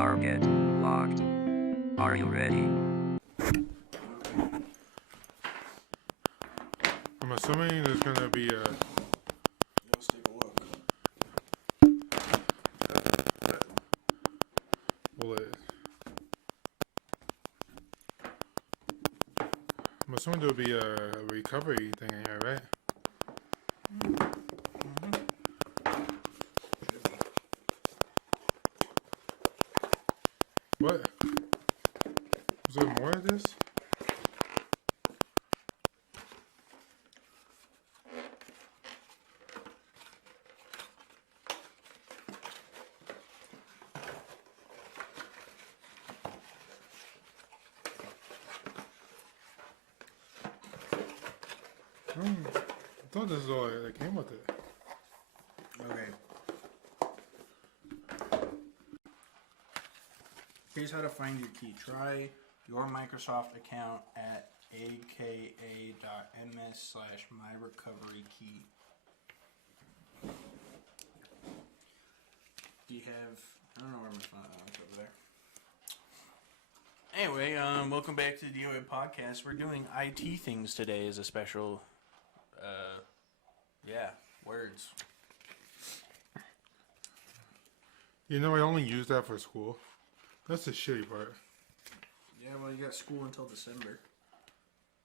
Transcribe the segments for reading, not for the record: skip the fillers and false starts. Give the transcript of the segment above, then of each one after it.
Target locked. Are you ready? I'm assuming there's gonna be a. Let's take a look. Well, I'm assuming there'll be a recovery thing in here, right? What? Is there more of this? I thought this is all that came with it. Okay. Here's how to find your key. Try your Microsoft account at aka.ms/myrecoverykey. Do you have... I don't know where my phone is. It's over there. Anyway, welcome back to the DOA podcast. We're doing IT things today as a special... words. You know, I only use that for school. That's the shitty part. Yeah, well, you got school until December.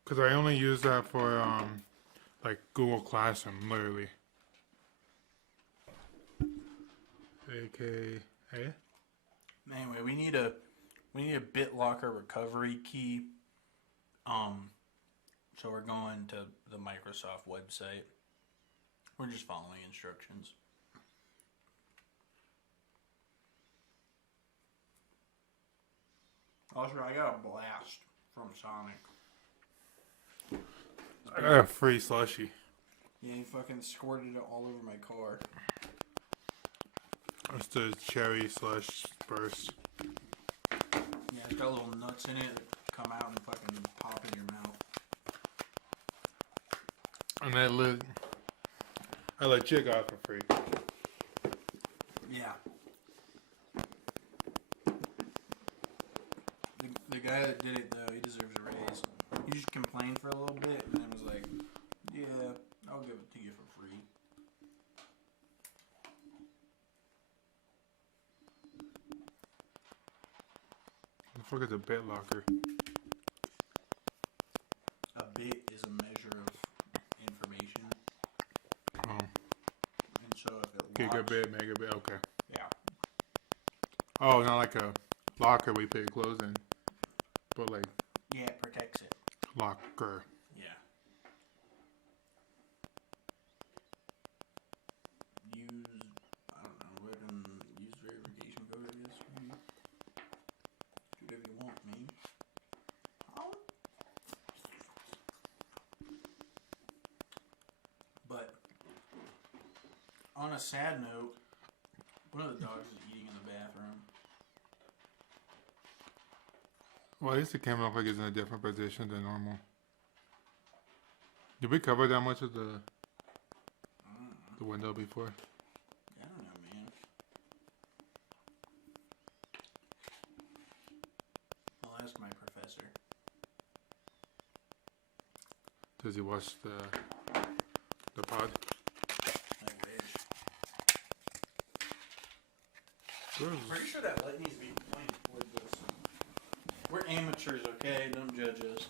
Because I only use that for, like, Google Classroom, literally. AKA? Anyway, we need a BitLocker recovery key. So we're going to the Microsoft website. We're just following instructions. Also, I got a blast from Sonic. I got a free slushie. Yeah, he fucking squirted it all over my car. It's the cherry slush burst. Yeah, it's got little nuts in it that come out and fucking pop in your mouth. And I legit got it for free. Yeah. The guy that did it, though, he deserves a raise. He just complained for a little bit and then was like, yeah, I'll give it to you for free. The fuck is a BitLocker? A bit is a measure of information. Oh. And so if it locks... Gigabit, megabit, okay. Yeah. Oh, not like a locker we put your clothes in. But like... Yeah, it protects it. Locker. Yeah. Use... I don't know, what use verification code, I guess. Maybe. Do whatever you want, man. But... on a sad note, one of the dogs is eating in the bathroom. Well, at least it came off like it's in a different position than normal. Did we cover that much of the window before? I don't know, man. I'll ask my professor. Does he watch the pod? I wish. Good. Pretty sure that light needs to be pointed towards us. We're amateurs, okay? Don't judge us.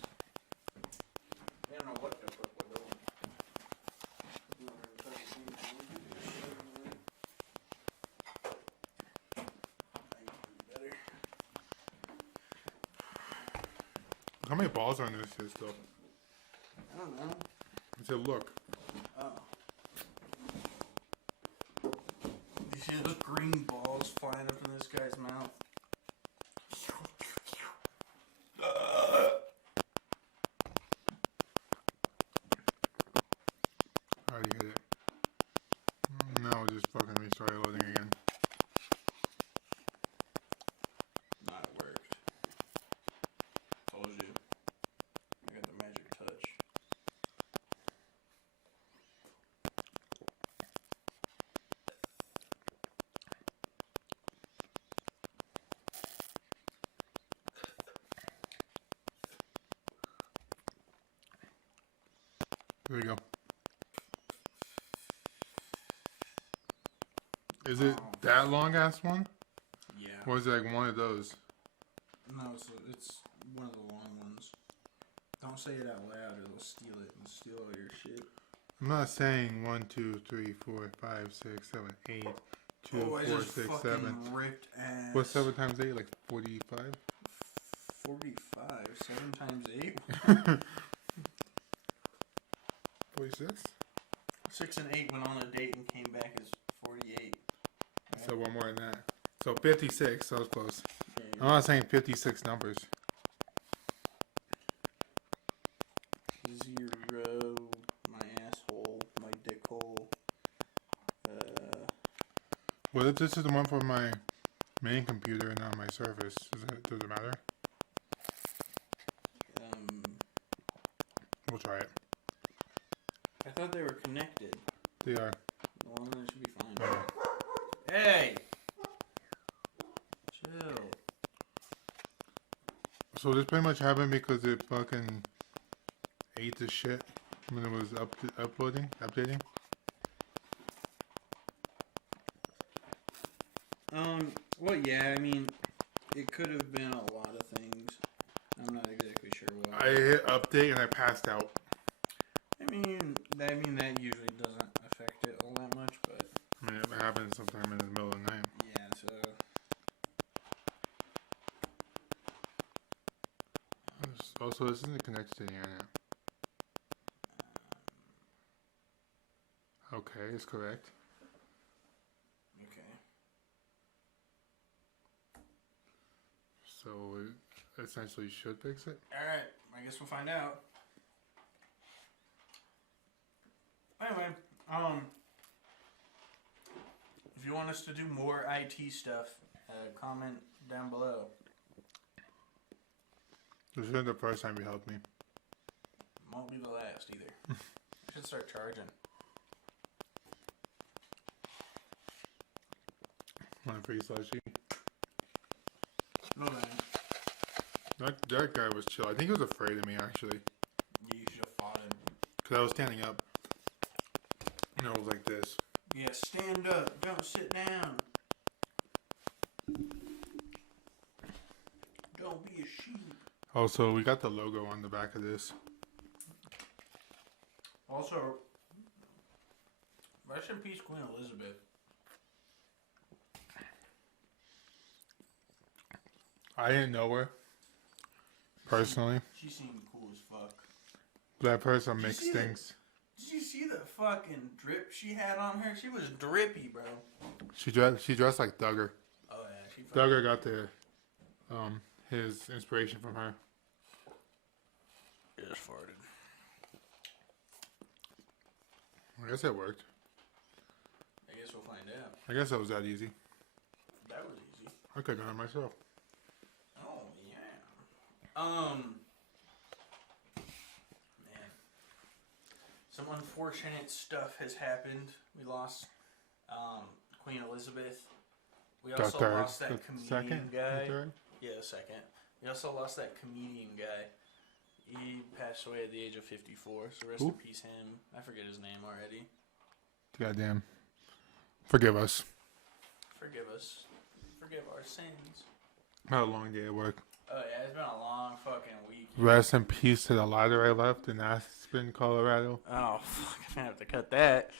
I don't know what the fuck we're doing. How many balls are in this shit still? I don't know. I said, look. Oh. You see those green balls flying up in this guy's mouth? I already hit it. No, just fucking restart loading again. Nah, it worked. Told you. I got the magic touch. There we go. Is it that long ass one? Yeah. Or is it like one of those? No, it's one of the long ones. Don't say it out loud or they'll steal it and steal all your shit. I'm not saying 1, 2, 3, 4, 5, 6, 7, 8, 2, Oh, I 4, just 6, fucking 7. ripped ass. What's 7 times 8? Like 45? 45. 7 times 8? 46? 6 and 8 went on a date and came back as 48. So one more than that. So 56, that was close. Yeah, I'm not saying 56 numbers. Zero, my asshole, my dick hole. What if this is the one for my main computer and not my Surface? Does it matter? We'll try it. I thought they were connected. They are. Well, then it should be fine. Alright. Hey! Chill. So this pretty much happened because it fucking ate the shit when it was updating. Well, yeah, I mean, it could have been a lot of things. I'm not exactly sure what. I hit update and I passed out. I mean, that usually doesn't affect it all that much, but I mean, it happened sometime in the middle of the night. yeah, so. Also, this isn't connected to the internet. Okay, it's correct. Okay. So it essentially should fix it. Alright, I guess we'll find out. Anyway, if you want us to do more IT stuff, comment down below. This isn't the first time you helped me. Won't be the last either. I should start charging. Want a free slushy? No, man. That guy was chill. I think he was afraid of me actually. You should have fought him. Cause I was standing up. And I was like this. Yeah, stand up. Don't sit down. Don't be a sheep. Also, we got the logo on the back of this. Also, rest in peace, Queen Elizabeth. I didn't know her personally. She seemed cool as fuck. But I've heard some Did you mixed see that? things. Did you see the fucking drip she had on her? She was drippy, bro. She dressed like Duggar. Oh yeah, she fucking... Duggar got his inspiration from her. just farted. I guess it worked. I guess we'll find out. I guess that was that easy. That was easy. I could have done it myself. Oh yeah. Man. Some unfortunate stuff has happened. We lost Queen Elizabeth. We also lost that comedian guy. Yeah, second. We also lost that comedian guy. He passed away at the age of 54. So rest in peace, him. I forget his name already. Goddamn. Forgive us. Forgive us. Forgive our sins. Had a long day at work. Oh yeah, it's been a long fucking week. Rest in peace to the ladder I left in Aspen, Colorado. Oh fuck! I'm gonna have to cut that.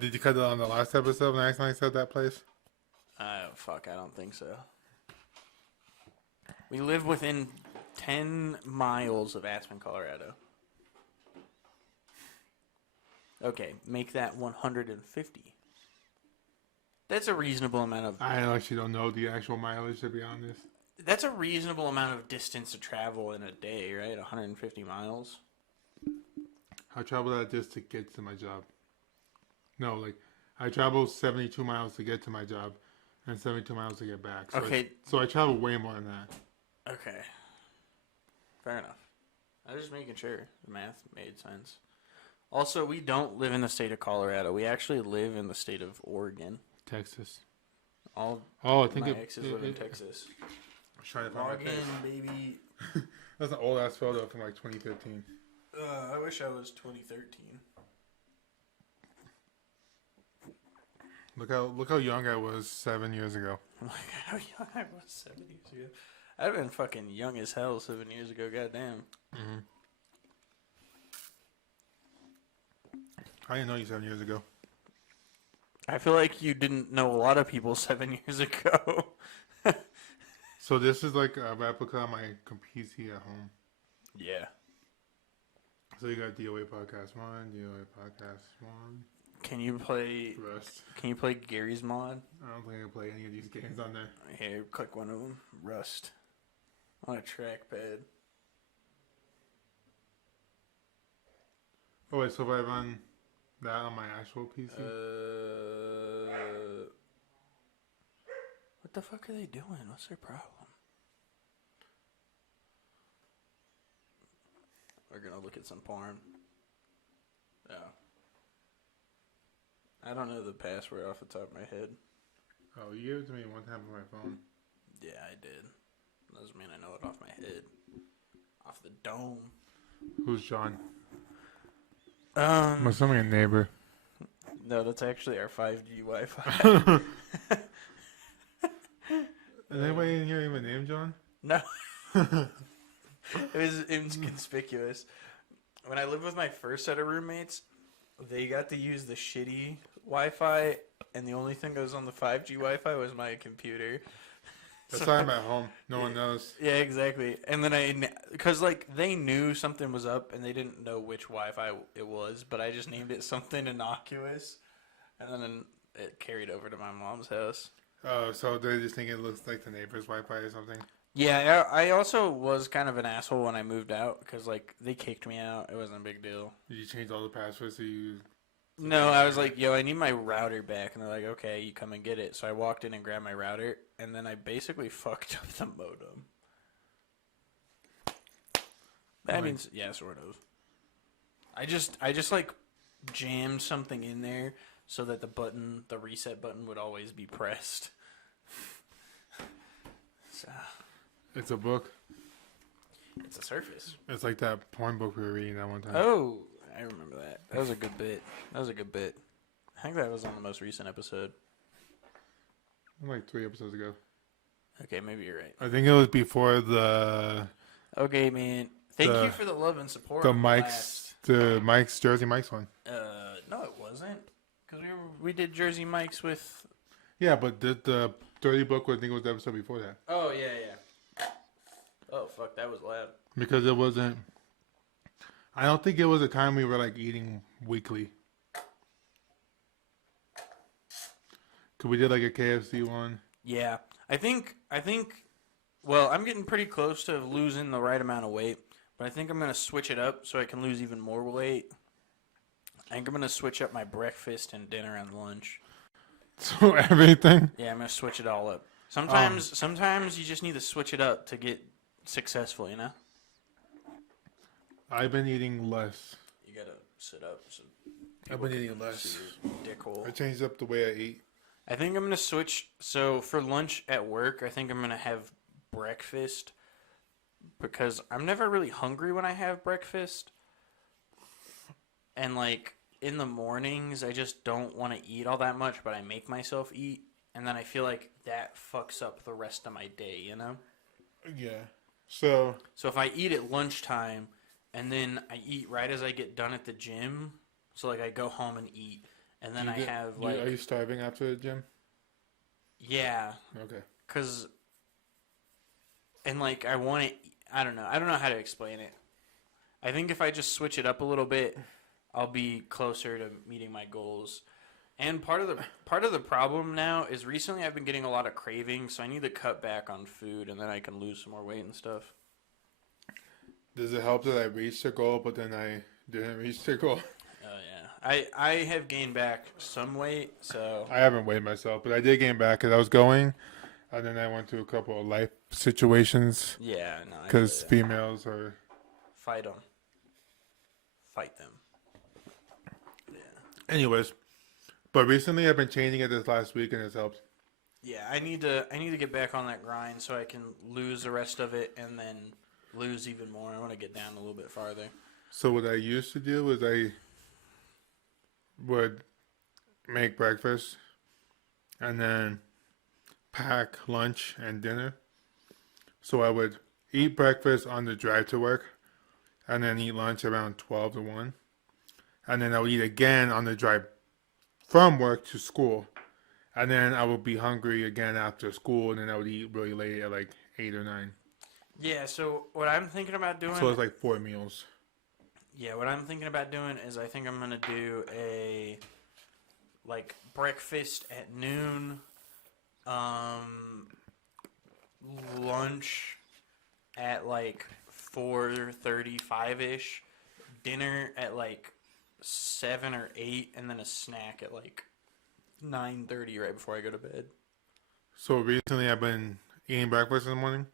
Did you cut it on the last episode when I accidentally said that place? Fuck! I don't think so. We live within 10 miles of Aspen, Colorado. Okay, make that 150. That's a reasonable amount of... I actually don't know the actual mileage, to be honest. That's a reasonable amount of distance to travel in a day, right? 150 miles? I travel that just to get to my job. No, like, I travel 72 miles to get to my job and 72 miles to get back. So Okay. So I travel way more than that. Okay. Fair enough. I was just making sure the math made sense. Also, we don't live in the state of Colorado. We actually live in the state of Oregon. Texas. All I think my exes live in Texas. I was trying to find my Oregon, face. baby. That's an old ass photo from like 2015. I wish I was 2013. Look how young I was 7 years ago. Like how young I was 7 years ago. I'd have been fucking young as hell 7 years ago. Goddamn. Mm-hmm. I didn't know you 7 years ago. I feel like you didn't know a lot of people 7 years ago. So this is like a replica of my PC at home. Yeah. So you got DOA Podcast 1, DOA Podcast 1. Can you play? Rust. Can you play Gary's mod? I don't think I can play any of these games on there. Here, click one of them. Rust. On a trackpad. Oh wait, so if I run that on my actual PC? What the fuck are they doing? What's their problem? We're gonna look at some porn. Yeah. I don't know the password off the top of my head. Oh, you gave it to me one time on my phone. Yeah, I did. Doesn't mean I know it off my head. Off the dome. Who's John? I'm assuming a neighbor. No, that's actually our 5G Wi-Fi. Is anybody in here even named John? No. It was inconspicuous. When I lived with my first set of roommates, they got to use the shitty Wi-Fi, and the only thing that was on the 5G Wi-Fi was my computer. That's why I'm at home. No one knows. Yeah, exactly. And then because like they knew something was up, and they didn't know which Wi-Fi it was, but I just named it something innocuous, and then it carried over to my mom's house. Oh, so they just think it looks like the neighbor's Wi-Fi or something? Yeah, I also was kind of an asshole when I moved out because like they kicked me out. It wasn't a big deal. Did you change all the passwords so you... No, I was like, yo, I need my router back. And they're like, okay, you come and get it. So I walked in and grabbed my router, and then I basically fucked up the modem. I mean, yeah, sort of. I just like jammed something in there so that the reset button would always be pressed. So, It's a book. it's a Surface. It's like that porn book we were reading that one time. Oh, I remember that. That was a good bit. I think that was on the most recent episode. Like 3 episodes ago. Okay, maybe you're right. I think it was before the Okay, man. Thank you for the love and support. the Mike's Jersey Mike's one. No, it wasn't. Because we did Jersey Mike's with. Yeah, but the dirty book, I think it was the episode before that. Oh yeah. Oh fuck, that was loud. Because it wasn't. I don't think it was a time we were like eating weekly. Cause we did like a KFC one. Yeah, I think. Well, I'm getting pretty close to losing the right amount of weight, but I think I'm gonna switch it up so I can lose even more weight. I think I'm gonna switch up my breakfast and dinner and lunch. So everything. Yeah, I'm gonna switch it all up. Sometimes you just need to switch it up to get successful. You know. I've been eating less. You gotta sit up. So I've been eating less. Dick hole. I changed up the way I eat. I think I'm gonna switch. So for lunch at work, I think I'm gonna have breakfast because I'm never really hungry when I have breakfast. And like in the mornings, I just don't want to eat all that much, but I make myself eat, and then I feel like that fucks up the rest of my day. You know? Yeah. So if I eat at lunchtime and then I eat right as I get done at the gym, so like I go home and eat. And then are you starving after the gym? Yeah. Okay. And I want to, I don't know how to explain it. I think if I just switch it up a little bit, I'll be closer to meeting my goals. And part of the problem now is recently I've been getting a lot of cravings, so I need to cut back on food, and then I can lose some more weight and stuff. Does it help that I reached the goal, but then I didn't reach the goal? Oh yeah, I have gained back some weight, so I haven't weighed myself, but I did gain back because I was going, and then I went through a couple of life situations. Yeah, no, because females are fight them. Yeah. Anyways, but recently I've been changing it this last week, and it's helped. Yeah, I need to get back on that grind so I can lose the rest of it and then lose even more. I want to get down a little bit farther. So what I used to do is I would make breakfast and then pack lunch and dinner. So I would eat breakfast on the drive to work and then eat lunch around 12 to 1. And then I would eat again on the drive from work to school. And then I would be hungry again after school, and then I would eat really late at like 8 or 9. Yeah, so what I'm thinking about doing... So it's like 4 meals. Yeah, what I'm thinking about doing is I think I'm going to do a, like, breakfast at noon, lunch at, like, 4:35-ish, dinner at, like, 7 or 8, and then a snack at, like, 9:30 right before I go to bed. So recently I've been eating breakfast in the morning,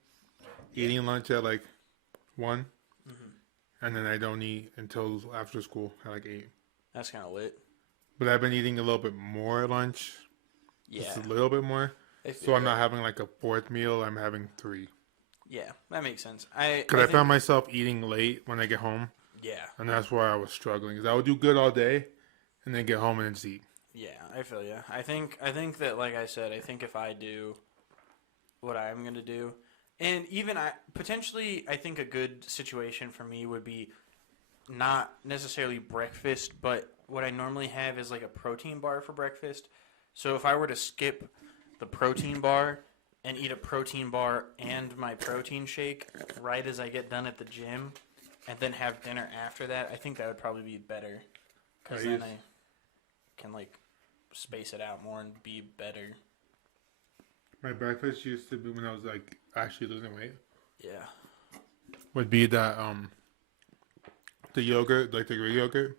eating lunch at like 1, and then I don't eat until after school at like 8. That's kind of lit. But I've been eating a little bit more lunch, Yeah. just a little bit more. So I'm not having like a 4th meal, I'm having 3. Yeah, that makes sense. Because I found myself eating late when I get home, Yeah. and that's where I was struggling. Because I would do good all day, and then get home and then just eat. Yeah, I feel you. I think that, like I said, I think if I do what I'm gonna do, and even I think a good situation for me would be not necessarily breakfast, but what I normally have is like a protein bar for breakfast. So if I were to skip the protein bar and eat a protein bar and my protein shake right as I get done at the gym, and then have dinner after that, I think that would probably be better. Because then I can like space it out more and be better. My breakfast used to be when I was like actually losing weight. Yeah. Would be that the yogurt, like the Greek yogurt.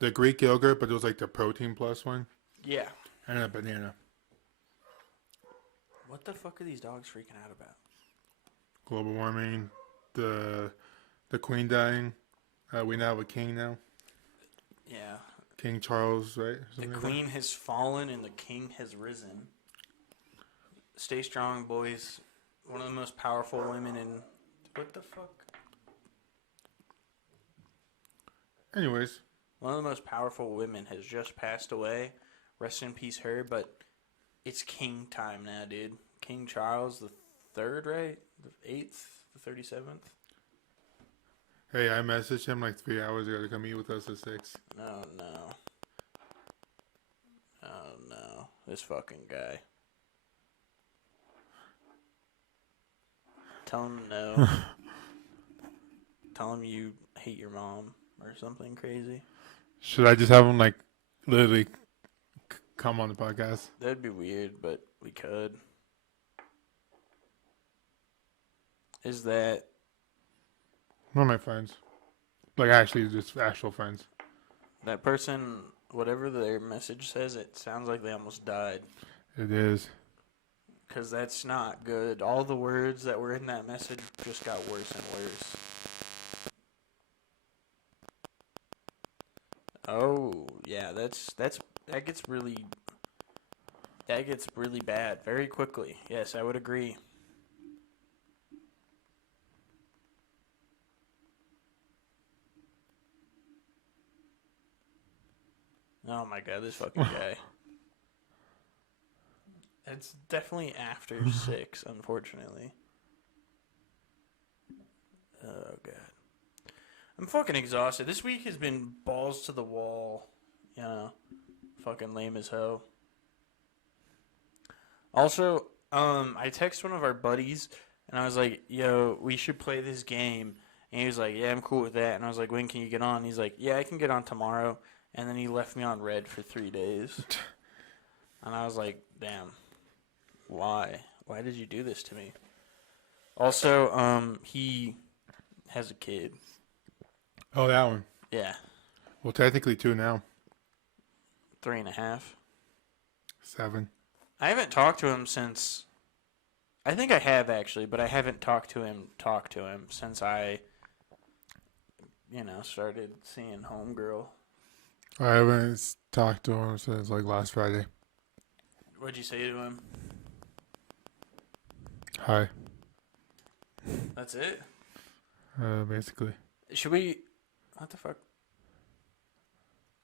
The Greek yogurt, but it was like the protein plus one. Yeah. And a banana. What the fuck are these dogs freaking out about? Global warming, the queen dying. We now have a king now. Yeah. King Charles, right? The queen has fallen and the king has risen. Stay strong, boys. One of the most powerful women in... What the fuck? Anyways. One of the most powerful women has just passed away. Rest in peace, her. But it's king time now, dude. King Charles the 3rd, right? The 8th? The 37th? Hey, I messaged him like 3 hours ago to come eat with us at 6. Oh, no. Oh, no. This fucking guy. Tell him no. Tell him you hate your mom or something crazy. Should I just have him like literally come on the podcast? That'd be weird, but we could. Is that... One of my friends. Like actually just actual friends. That person, whatever their message says, it sounds like they almost died. It is. Because that's not good. All the words that were in that message just got worse and worse. Oh, yeah, that gets really bad very quickly. Yes, I would agree. Oh my god, this fucking guy. It's definitely after 6, unfortunately. Oh god. I'm fucking exhausted. This week has been balls to the wall. You know, fucking lame as hell. Also, I texted one of our buddies, and I was like, yo, we should play this game. And he was like, yeah, I'm cool with that. And I was like, when can you get on? And he's like, yeah, I can get on tomorrow. And then he left me on red for 3 days. And I was like, damn. Why? Why did you do this to me? Also, he has a kid. Oh, that one. Yeah. Well, technically 2 now. 3.5. 7. I haven't talked to him since... I think I have, actually, but I haven't talked to him since I, started seeing Homegirl. I haven't talked to him since like last Friday. What'd you say to him? Hi. That's it? Basically. Should we... What the fuck?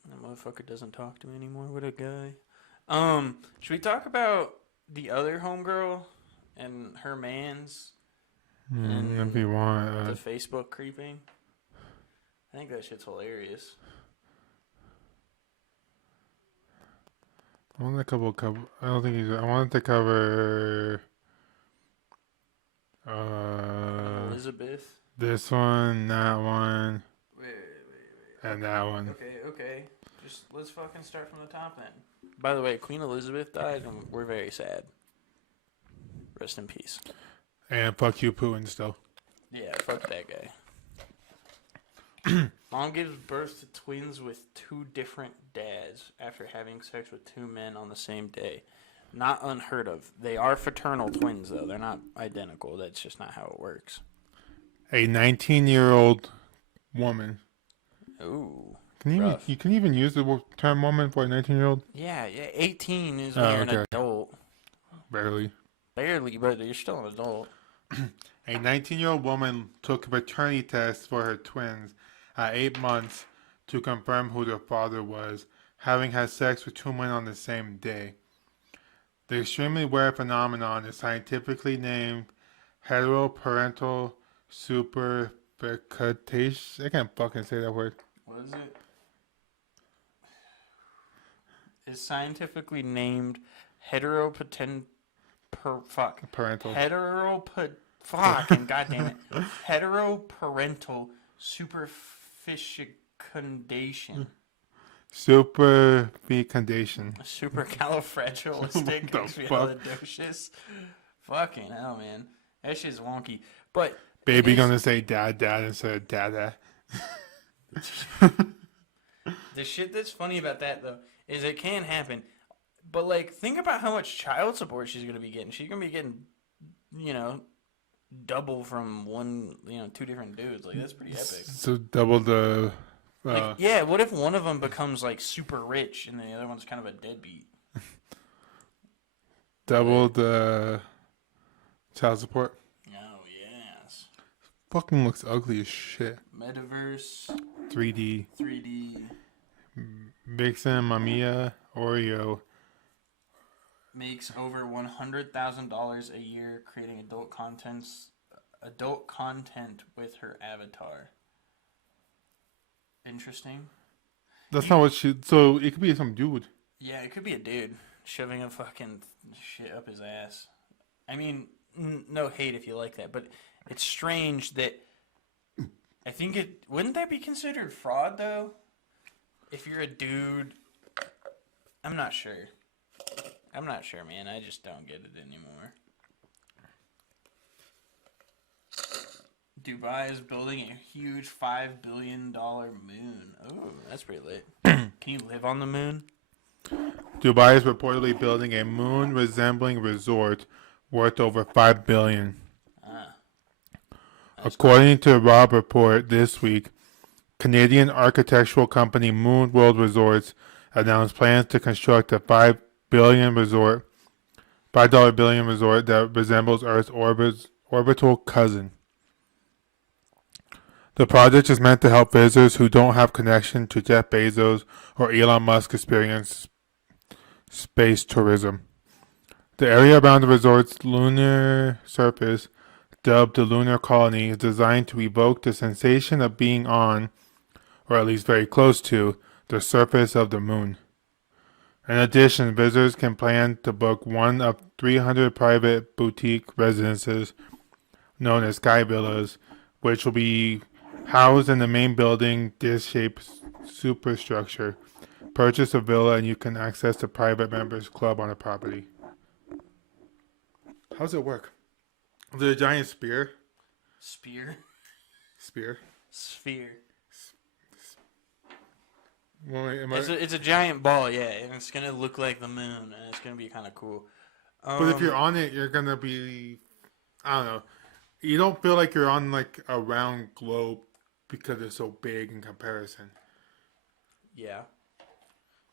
That motherfucker doesn't talk to me anymore. What a guy. Should we talk about the other homegirl and her mans and if you want. the Facebook creeping? I think that shit's hilarious. I want to cover. I don't think he's. I wanted to cover. Elizabeth. This one, that one, Wait. and that one. Okay. Just let's fucking start from the top then. By the way, Queen Elizabeth died, and we're very sad. Rest in peace. And fuck you, Putin. Still. Yeah, fuck that guy. Mom gives birth to twins with two different dads after having sex with two men on the same day. Not unheard of. They are fraternal twins, though. They're not identical. That's just not how it works. A 19-year-old woman. Ooh. You can even use the term woman for a 19-year-old? Yeah. 18 is when you're an adult. Barely, but you're still an adult. A 19-year-old woman took a paternity test for her twins at 8 months to confirm who their father was, having had sex with two men on the same day. The extremely rare phenomenon is scientifically named heteroparental superfectation. I can't fucking say that word. What is it? Is scientifically named heteroparental. Fucking goddamn it. Heteroparental superfecundation. Superfecundation. Supercalifragilisticexpialidocious. Fucking hell, man. That shit's wonky. But baby gonna say dad instead of dada. The shit that's funny about that though is it can happen. But like think about how much child support she's gonna be getting. She's gonna be getting, double from two different dudes. Like that's pretty epic. So double the what if one of them becomes like super rich and the other one's kind of a deadbeat? Double the child support. Oh yes. Fucking looks ugly as shit. Metaverse. 3D. Vixen, Mamiya, Oreo. Makes over $100,000 a year creating adult content with her avatar. Interesting. That's not what she. So it could be some dude. Yeah, it could be a dude shoving a fucking shit up his ass. I mean, no hate if you like that, but it's strange that. I think it wouldn't that be considered fraud though? If you're a dude, I'm not sure. Man. I just don't get it anymore. Dubai is building a huge $5 billion moon. Oh, that's pretty lit. Can you live on the moon? Dubai is reportedly building a moon-resembling resort worth over $5 billion. According to Rob Report this week, Canadian architectural company Moon World Resorts announced plans to construct a $5 billion resort that resembles Earth's orbital cousin. The project is meant to help visitors who don't have connection to Jeff Bezos or Elon Musk experience space tourism. The area around the resort's lunar surface, dubbed the lunar colony, is designed to evoke the sensation of being on, or at least very close to, the surface of the moon. In addition, visitors can plan to book one of 300 private boutique residences known as Sky Villas, which will be housed in the main building disc-shaped superstructure. Purchase a villa and you can access the private members club on the property. How does it work? Is it a giant spear? Spear? Sphere. Well, It's a giant ball, yeah, and it's gonna look like the moon, and it's gonna be kind of cool. But if you're on it, you're gonna be, I don't know. You don't feel like you're on like a round globe because it's so big in comparison. Yeah.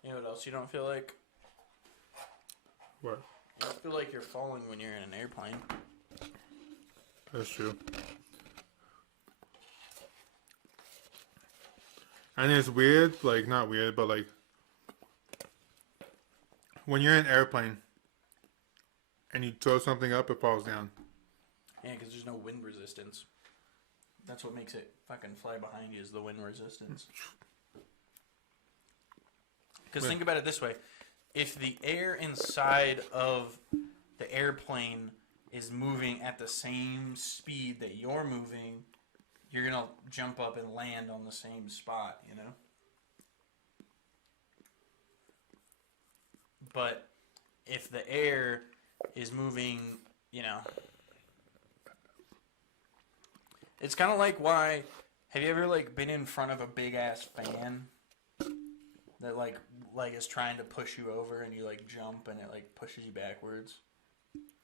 You know what else you don't feel like? What? You don't feel like you're falling when you're in an airplane. That's true. And it's weird, like, not weird, but like, when you're in an airplane and you throw something up, it falls down. Yeah, because there's no wind resistance. That's what makes it fucking fly behind you, is the wind resistance. Because think about it this way. If the air inside of the airplane is moving at the same speed that you're moving, you're going to jump up and land on the same spot, you know? But if the air is moving, you know... It's kind of like why... Have you ever, like, been in front of a big-ass fan that, like is trying to push you over and you, like, jump and it, like, pushes you backwards?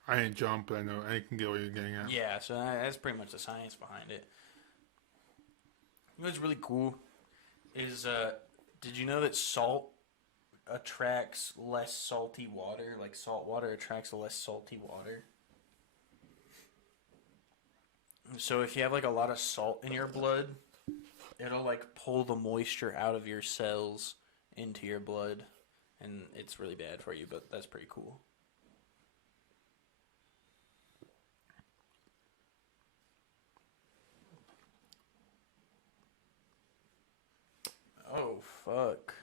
I didn't jump, but I can get what you're getting at. Yeah, so that's pretty much the science behind it. You know what's really cool is, did you know that salt attracts less salty water? Like, salt water attracts less salty water. So if you have, like, a lot of salt in your blood, it'll, like, pull the moisture out of your cells into your blood. And it's really bad for you, but that's pretty cool. Oh, fuck.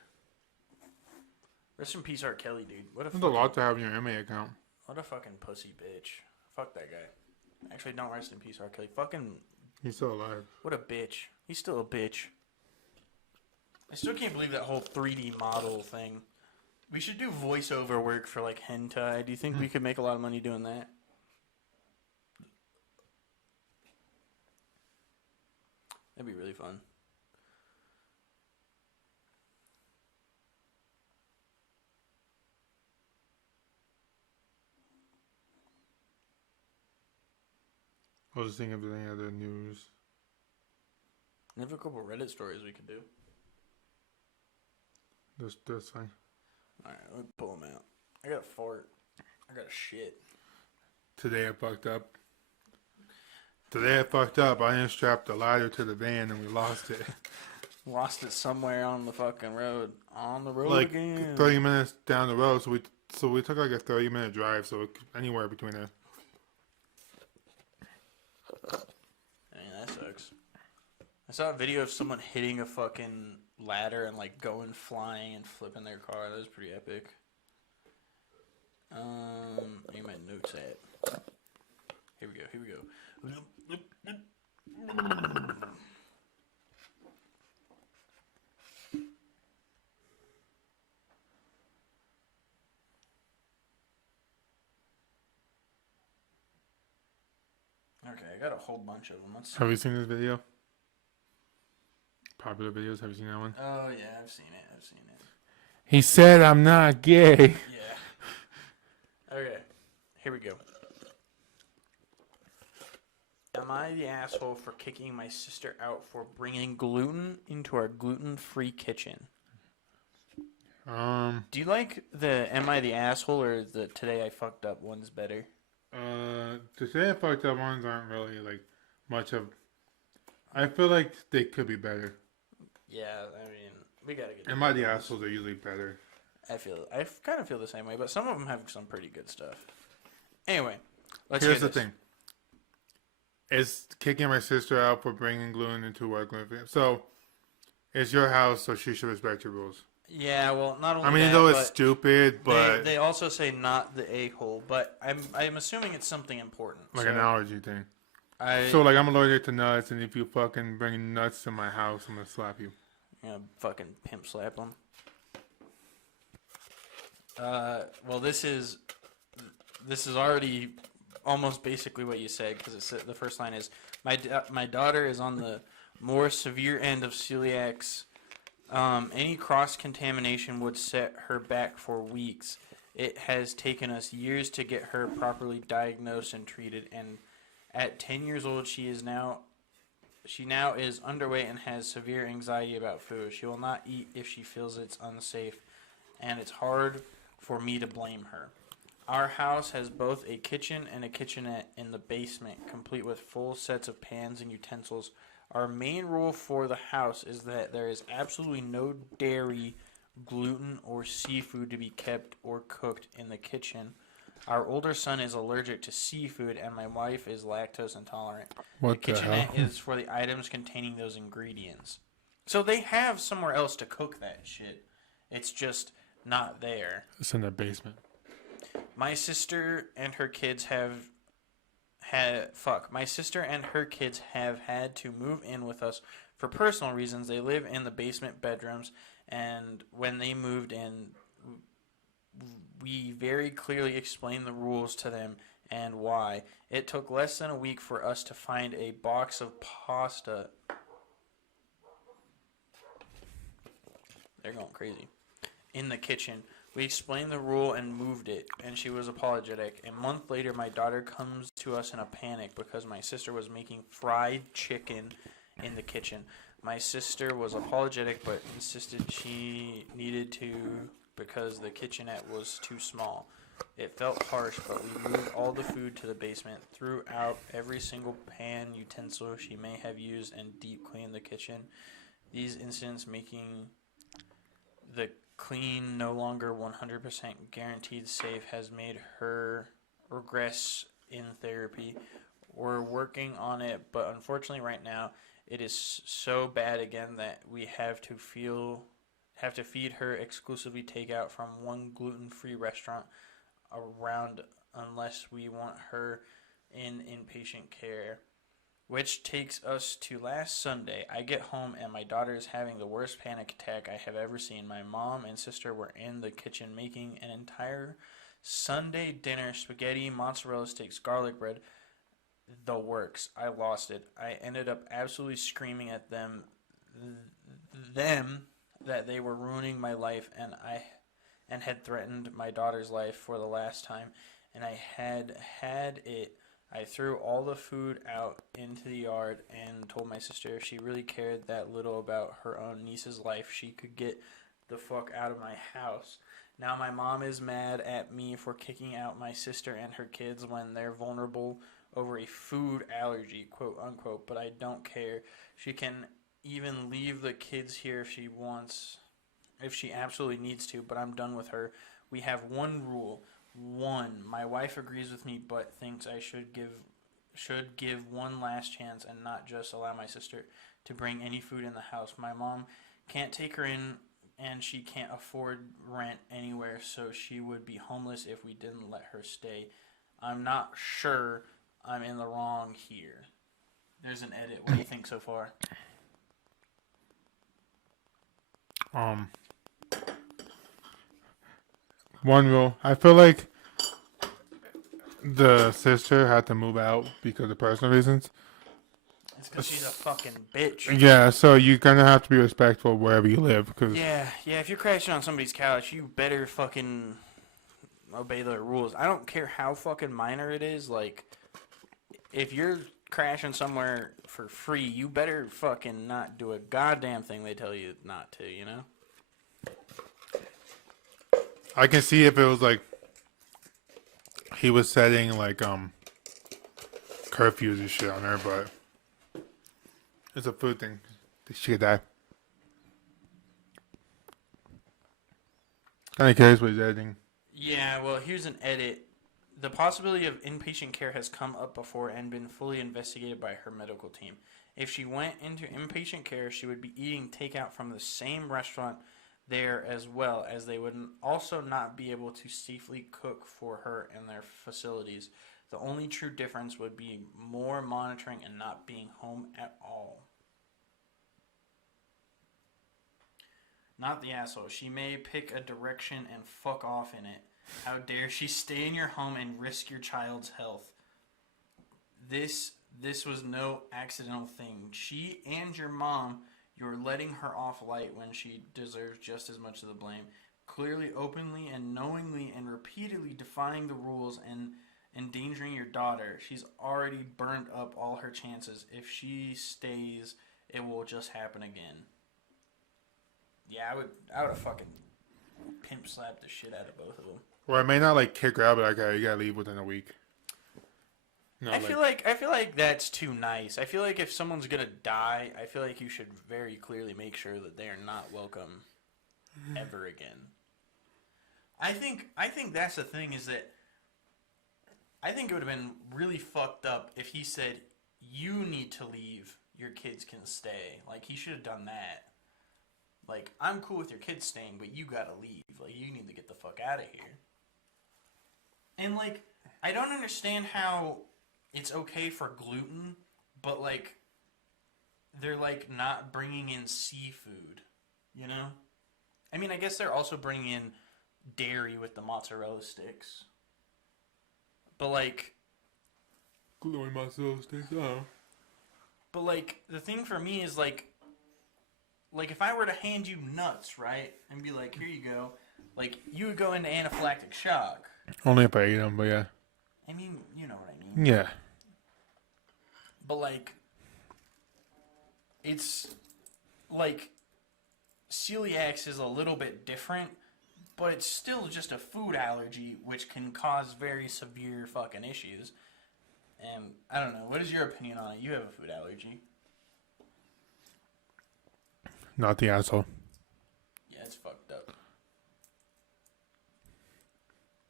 Rest in peace, R. Kelly, dude. There's a lot to have in your MA account. What a fucking pussy bitch. Fuck that guy. Actually, don't rest in peace, R. Kelly. Fucking... He's still alive. What a bitch. He's still a bitch. I still can't believe that whole 3D model thing. We should do voiceover work for, like, hentai. Do you think we could make a lot of money doing that? That'd be really fun. I was just thinking if there's any other news. There's a couple Reddit stories we could do. That's fine. Alright, let me pull them out. I got a fart. I got a shit. Today I fucked up. I didn't strap the ladder to the van and we lost it. Lost it somewhere on the fucking road. On the road like again. 30 minutes down the road. So we took like a 30-minute drive. So anywhere between there. I mean, that sucks. I saw a video of someone hitting a fucking ladder and, like, going flying and flipping their car. That was pretty epic. Where my notes at? Here we go. Okay, I got a whole bunch of them. Have you seen this video? Popular videos. Have you seen that one? Oh, yeah, I've seen it. He said I'm not gay. Yeah. Okay, here we go. Am I the asshole for kicking my sister out for bringing gluten into our gluten-free kitchen? Do you like the Am I the asshole or the Today I fucked up one's better? The Today I fucked up ones aren't really like much of. I feel like they could be better. Yeah, I mean, we gotta get. Am I the assholes are usually better. I kind of feel the same way, but some of them have some pretty good stuff. Anyway, Here's the thing. Is kicking my sister out for bringing gluten into work. So, it's your house, so she should respect your rules. Yeah, well, not only. I mean, though it's stupid, but they also say not the a-hole. But I'm assuming it's something important. Like an allergy thing. I'm allergic to nuts, and if you fucking bring nuts to my house, I'm gonna slap you. Yeah, fucking pimp slap them. Well, this is already almost basically what you said, because the first line is my daughter is on the more severe end of celiacs. Any cross-contamination would set her back for weeks. It has taken us years to get her properly diagnosed and treated, and at 10 years old, she now is underweight and has severe anxiety about food. She will not eat if she feels it's unsafe, and it's hard for me to blame her. Our house has both a kitchen and a kitchenette in the basement, complete with full sets of pans and utensils. Our main rule for the house is that there is absolutely no dairy, gluten, or seafood to be kept or cooked in the kitchen. Our older son is allergic to seafood, and my wife is lactose intolerant. What The the hell? kitchenette is for the items containing those ingredients. So they have somewhere else to cook that shit. It's just not there. It's in the basement. My sister and her kids have had to move in with us for personal reasons. They live in the basement bedrooms, and when they moved in, we very clearly explained the rules to them and why. It took less than a week for us to find a box of pasta. They're going crazy. In the kitchen. We explained the rule and moved it, and she was apologetic. A month later, my daughter comes to us in a panic because my sister was making fried chicken in the kitchen. My sister was apologetic but insisted she needed to because the kitchenette was too small. It felt harsh, but we moved all the food to the basement, threw out every single pan utensil she may have used, and deep cleaned the kitchen. These incidents making the clean, no longer 100% guaranteed safe, has made her regress in therapy. We're working on it, but unfortunately right now it is so bad again that we have to feed her exclusively takeout from one gluten-free restaurant around unless we want her in inpatient care. Which takes us to last Sunday. I get home and my daughter is having the worst panic attack I have ever seen. My mom and sister were in the kitchen making an entire Sunday dinner: spaghetti, mozzarella sticks, garlic bread, the works. I lost it. I ended up absolutely screaming at them that they were ruining my life, and had threatened my daughter's life for the last time, and I had it. I threw all the food out into the yard and told my sister if she really cared that little about her own niece's life, she could get the fuck out of my house. Now my mom is mad at me for kicking out my sister and her kids when they're vulnerable over a food allergy, quote unquote, but I don't care. She can even leave the kids here if she wants, if she absolutely needs to, but I'm done with her. We have one rule. One, my wife agrees with me but thinks I should give one last chance and not just allow my sister to bring any food in the house. My mom can't take her in and she can't afford rent anywhere, so she would be homeless if we didn't let her stay. I'm not sure I'm in the wrong here. There's an edit. What do you think so far? One rule. I feel like the sister had to move out because of personal reasons. It's because she's a fucking bitch. Yeah, so you're gonna have to be respectful wherever you live. Cause Yeah. If you're crashing on somebody's couch, you better fucking obey their rules. I don't care how fucking minor it is. Like, if you're crashing somewhere for free, you better fucking not do a goddamn thing they tell you not to, you know? I can see if it was like he was setting like curfews and shit on her, but it's a food thing. She could die. Kind of curious what he's editing. Yeah, well, here's an edit. The possibility of inpatient care has come up before and been fully investigated by her medical team. If she went into inpatient care, she would be eating takeout from the same restaurant there, as well as they would also not be able to safely cook for her in their facilities. The only true difference would be more monitoring and not being home at all. Not the asshole. She may pick a direction and fuck off in it. How dare she stay in your home and risk your child's health? This was no accidental thing. She and your mom, you're letting her off light when she deserves just as much of the blame. Clearly, openly, and knowingly, and repeatedly defying the rules and endangering your daughter. She's already burned up all her chances. If she stays, it will just happen again. Yeah, I would have fucking pimp slapped the shit out of both of them. Or I may not like kick her out, but you gotta leave within a week. I feel like that's too nice. I feel like if someone's gonna die, I feel like you should very clearly make sure that they are not welcome ever again. I think that's the thing is that I think it would have been really fucked up if he said you need to leave, your kids can stay. Like he should have done that. Like I'm cool with your kids staying, but you gotta leave. Like you need to get the fuck out of here. And like I don't understand how it's okay for gluten, but like they're like not bringing in seafood, you know? I mean, I guess they're also bringing in dairy with the mozzarella sticks. But like Glowing mozzarella sticks. Oh. But like the thing for me is like if I were to hand you nuts, right? And be like, "Here you go." Like you would go into anaphylactic shock. Only if I eat them, but yeah. I mean, you know what I mean. Yeah. But like it's like celiac is a little bit different, but it's still just a food allergy which can cause very severe fucking issues. And I don't know, what is your opinion on it? You have a food allergy. Not the asshole. Yeah, it's fucked up.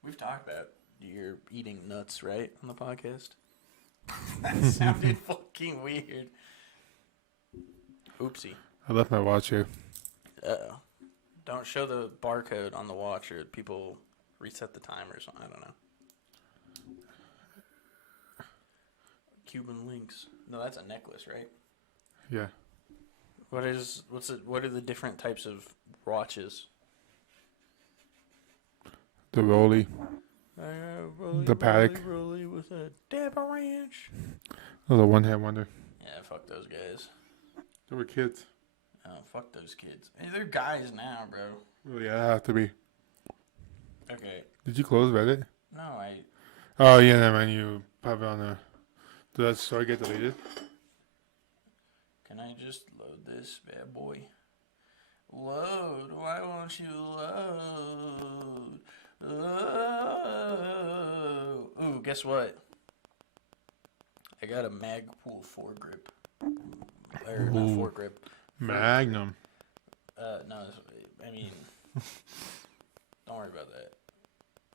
We've talked about you're eating nuts, right, on the podcast? That sounded fucking weird. Oopsie. I left my watch here. Uh-oh. Don't show the barcode on the watch or people reset the timer or something. I don't know. Cuban links. No, that's a necklace, right? Yeah. What are the different types of watches? The Rolly. The Paddock. Rolly with a dab of ranch. That was a one-hit wonder. Yeah, fuck those guys. They were kids. Oh, fuck those kids. Hey, they're guys now, bro. Well, yeah, I have to be. Okay. Did you close Reddit? No, I... Oh, yeah, never mind. You pop it on the... Did that story get deleted? Can I just load this bad boy? Load. Why won't you load? Oh. Ooh, guess what? I got a Magpul foregrip. Or not Ooh. foregrip. Magnum. No, I mean, don't worry about that.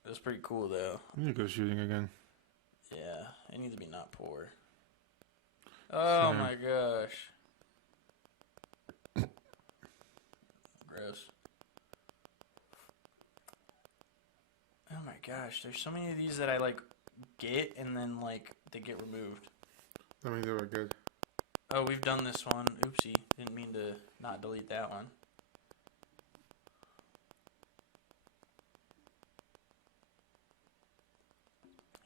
It was pretty cool though. I need to go shooting again. Yeah, I need to be not poor. Oh Same. my gosh. Gross. Oh my gosh, there's so many of these that I like get and then like they get removed. I mean, they were good. Oh, we've done this one. Oopsie, didn't mean to not delete that one.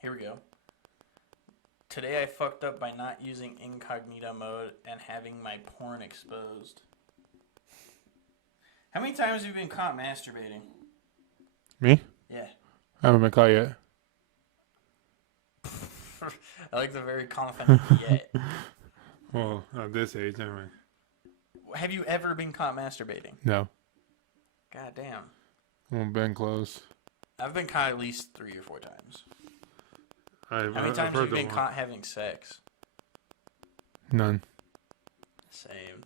Here we go. Today I fucked up by not using incognito mode and having my porn exposed. How many times have you been caught masturbating? Me? Yeah. I haven't been caught yet. I like the very confident yet. Well, at this age, anyway. Have you ever been caught masturbating? No. God damn. I haven't been close. I've been caught at least 3 or 4 times. How How many times have you been caught having sex? None. Same.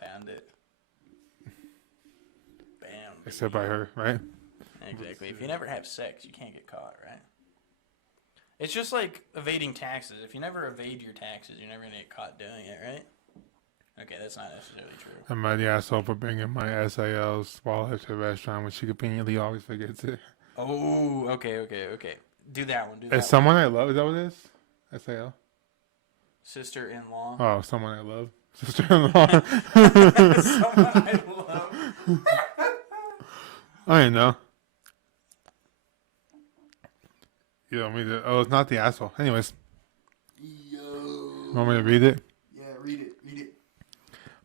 Found it. Bam. Except by her, right? Exactly. If you never have sex, you can't get caught, right? It's just like evading taxes. If you never evade your taxes, you're never going to get caught doing it, right? Okay, that's not necessarily true. I'm the asshole for bringing my SAL's wallet to the restaurant, which she conveniently always forgets it. Oh, okay. Do that one. Is someone I love, is that what it is? SAL? Sister-in-law. Oh, someone I love. Sister-in-law. Someone I love. I didn't know. You want me to... Oh, it's not the asshole. Anyways. Yo. Want me to read it? Yeah, read it.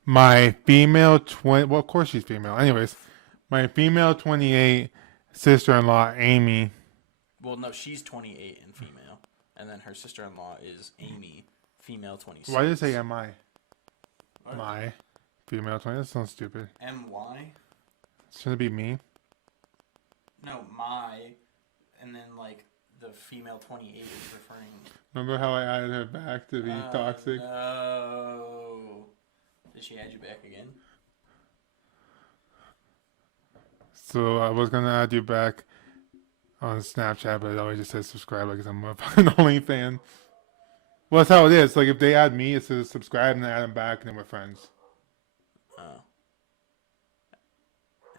My female well, of course she's female. Anyways, my female 28 sister-in-law, Amy. Well, no, she's 28 and female. And then her sister-in-law is Amy, female 26. Why did it say M-I? What? My female 20. That sounds stupid. M-Y? Shouldn't it be me? No, my. And then, like, the female 28 is referring. Remember how I added her back to be toxic? No. Did she add you back again? So I was gonna add you back on Snapchat, but it always just says subscribe because I'm a fucking OnlyFans. Well, that's how it is. Like if they add me, it says subscribe, and then add them back, and then we're friends. Oh.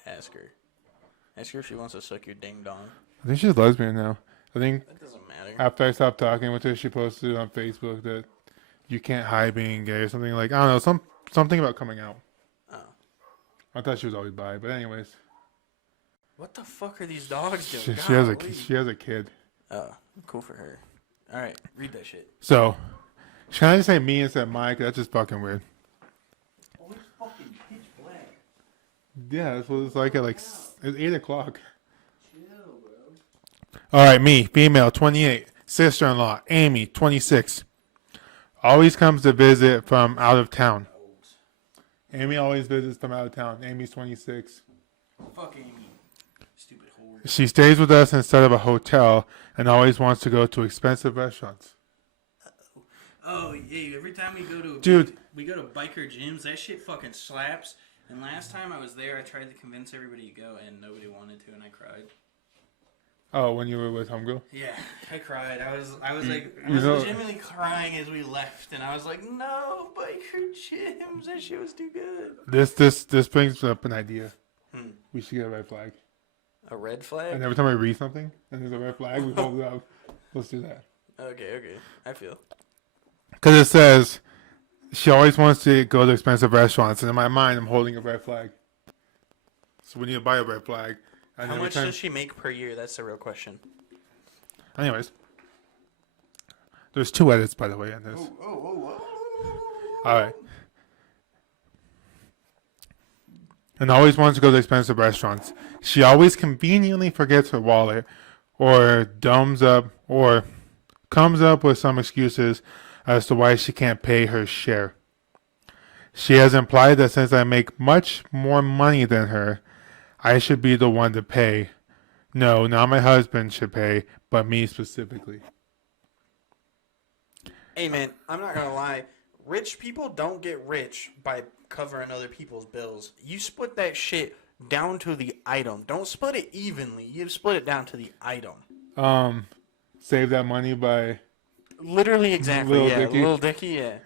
Ask her. Ask her if she wants to suck your ding dong. I think she's lesbian now. I think That doesn't matter. after I stopped talking with her, she posted on Facebook that you can't hide being gay or something like, I don't know, something about coming out. Oh. I thought she was always bi, but anyways, What the fuck are these dogs doing? she has a kid. Oh, cool for her. All right, read that shit. So, should I just say me instead of Mike? That's just fucking weird. Oh, it's fucking pitch black. Yeah, that's what it's like at it's 8 o'clock. Chill, bro. All right, me, female, 28, sister-in-law, Amy, 26. Always comes to visit from out of town. Amy always visits from out of town. Amy's 26. Fuck Amy. Stupid whore. She stays with us instead of a hotel and always wants to go to expensive restaurants. Oh, yeah, every time we go to Dude. we go to biker gyms, that shit fucking slaps. And last time I was there, I tried to convince everybody to go, and nobody wanted to, and I cried. Oh, when you were with Homegirl? Yeah, I cried. I was You know- legitimately crying as we left, and I was like, "No, biker gyms, that shit was too good." This brings up an idea. Hmm. We should get a red flag. A red flag? And every time I read something and there's a red flag, we hold it up. Let's do that. Okay, I feel. Because it says she always wants to go to expensive restaurants, and in my mind, I'm holding a red flag. So we need to buy a red flag. And How every much time- does she make per year? That's the real question. Anyways, there's 2 edits, by the way, in this. All right. And always wants to go to expensive restaurants. She always conveniently forgets her wallet, or comes up with some excuses as to why she can't pay her share. She has implied that since I make much more money than her, I should be the one to pay. No, not my husband should pay, but me specifically. Hey man, I'm not gonna lie. Rich people don't get rich by covering other people's bills. You split that shit down to the item. Don't split it evenly. You split it down to the item. Save that money by Literally, exactly. Lil Yeah, Dicky. Little Dicky. Yeah.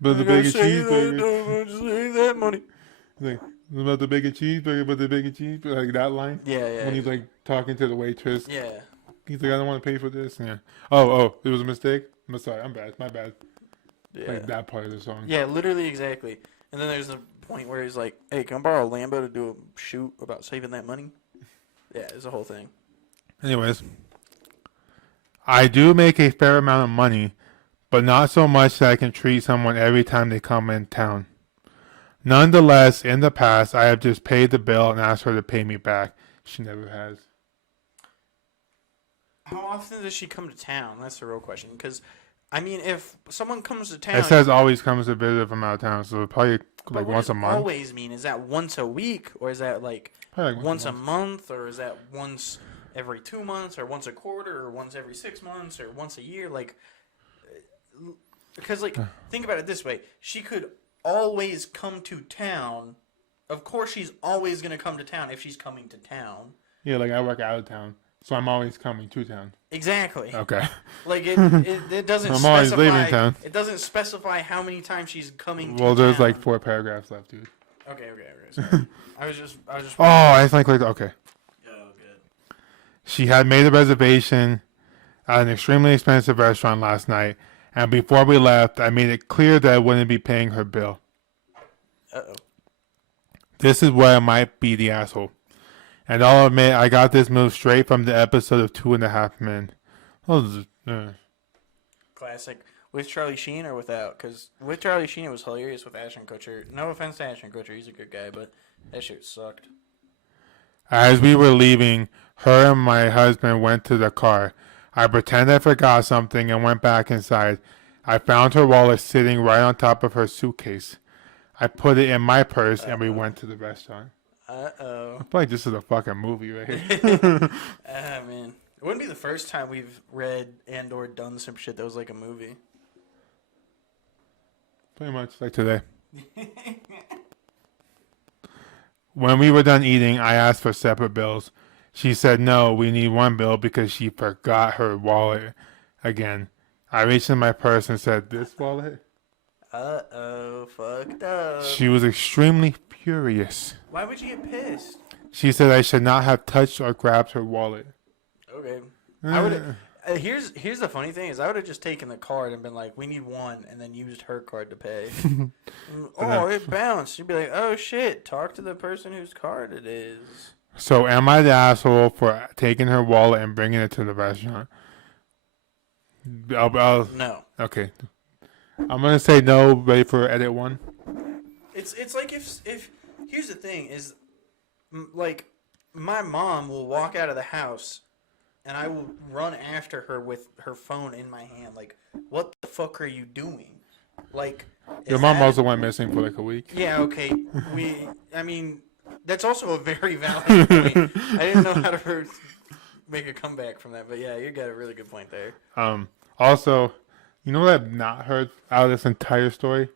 but the bigger cheeseburger. Save that money. Like, about the bigger cheeseburger, but the bigger cheeseburger, like that line. Yeah. When he's like talking to the waitress, Yeah. he's like, I don't want to pay for this. Yeah. Oh, it was a mistake. I'm sorry, I'm bad. My bad. Yeah. Like that part of the song. Yeah, literally, exactly. And then there's a point where he's like, "Hey, can I borrow a Lambo to do a shoot about saving that money?" Yeah, it's a whole thing. Anyways, I do make a fair amount of money, but not so much that I can treat someone every time they come in town. Nonetheless, in the past, I have just paid the bill and asked her to pay me back. She never has. How often does she come to town? That's the real question. Because, I mean, if someone comes to town, It says always comes to visit from out of town, so probably but like what once does a month. always mean? Is that once a week, or is that like Probably like once a month, or is that once every 2 months, or once a quarter, or once every 6 months, or once a year? Like, because like think about it this way: she could always come to town. Of course, she's always gonna come to town if she's coming to town. Yeah, like I work out of town, so I'm always coming to town. Exactly. Okay. Like it doesn't. I'm always specify, leaving town. It doesn't specify how many times she's coming. To Well, there's town. like 4 paragraphs left, dude. Okay. Sorry. I was just. Oh, I think like okay. Oh, good. She had made a reservation at an extremely expensive restaurant last night, and before we left, I made it clear that I wouldn't be paying her bill. Uh-oh. This is where I might be the asshole. And I'll admit, I got this move straight from the episode of 2.5 Men. Classic. With Charlie Sheen or without? Because with Charlie Sheen, it was hilarious. With Ashton Kutcher, no offense to Ashton Kutcher, he's a good guy, but that shit sucked. As we were leaving, her and my husband went to the car. I pretended I forgot something and went back inside. I found her wallet sitting right on top of her suitcase. I put it in my purse and we went to the restaurant. Uh-oh. I feel like this is a fucking movie right here. Ah, man. It wouldn't be the first time we've read and or done some shit that was like a movie. Pretty much like today. When we were done eating, I asked for separate bills. She said no, we need one bill because she forgot her wallet again. I reached in my purse and said, "This wallet?" Uh-oh, fucked up. She was extremely furious. Why would you get pissed? She said I should not have touched or grabbed her wallet. Okay. I would. Here's the funny thing is I would have just taken the card and been like, "We need one," and then used her card to pay. Oh, it bounced. You'd be like, "Oh shit!" Talk to the person whose card it is. So am I the asshole for taking her wallet and bringing it to the restaurant? No. Okay. I'm gonna say no. Ready for edit one? It's like if here's the thing is, like, my mom will walk out of the house, and I will run after her with her phone in my hand. Like, what the fuck are you doing? Like, Your mom also went missing for like a week. Yeah. Okay. I mean, that's also a very valid point. I didn't know how to make a comeback from that, but yeah, you got a really good point there. Also, you know what I've not heard out of this entire story?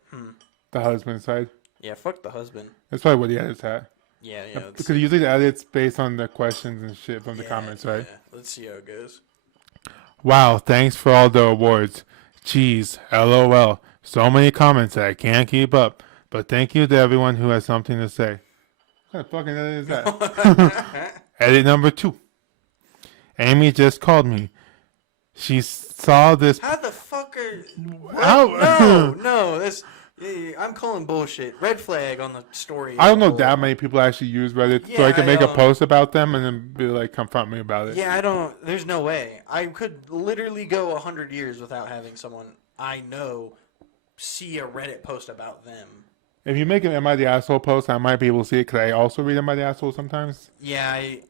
The husband's side. Yeah, fuck the husband. That's probably what the edits at. Yeah. Because usually the edits based on the questions and shit from the comments, right? Yeah. Let's see how it goes. Wow, thanks for all the awards. Jeez, LOL. So many comments that I can't keep up. But thank you to everyone who has something to say. What kind of fucking edit is that? Edit number 2. Amy just called me. She saw this. How the fuck are... How? No, that's... I'm calling bullshit. Red flag on the story. I don't know that many people actually use Reddit, so I can make a post about them and then be like, confront me about it. Yeah, I don't... There's no way. I could literally go 100 years without having someone I know see a Reddit post about them. If you make an Am I the Asshole post, I might be able to see it because I also read Am I the Asshole sometimes. Yeah, I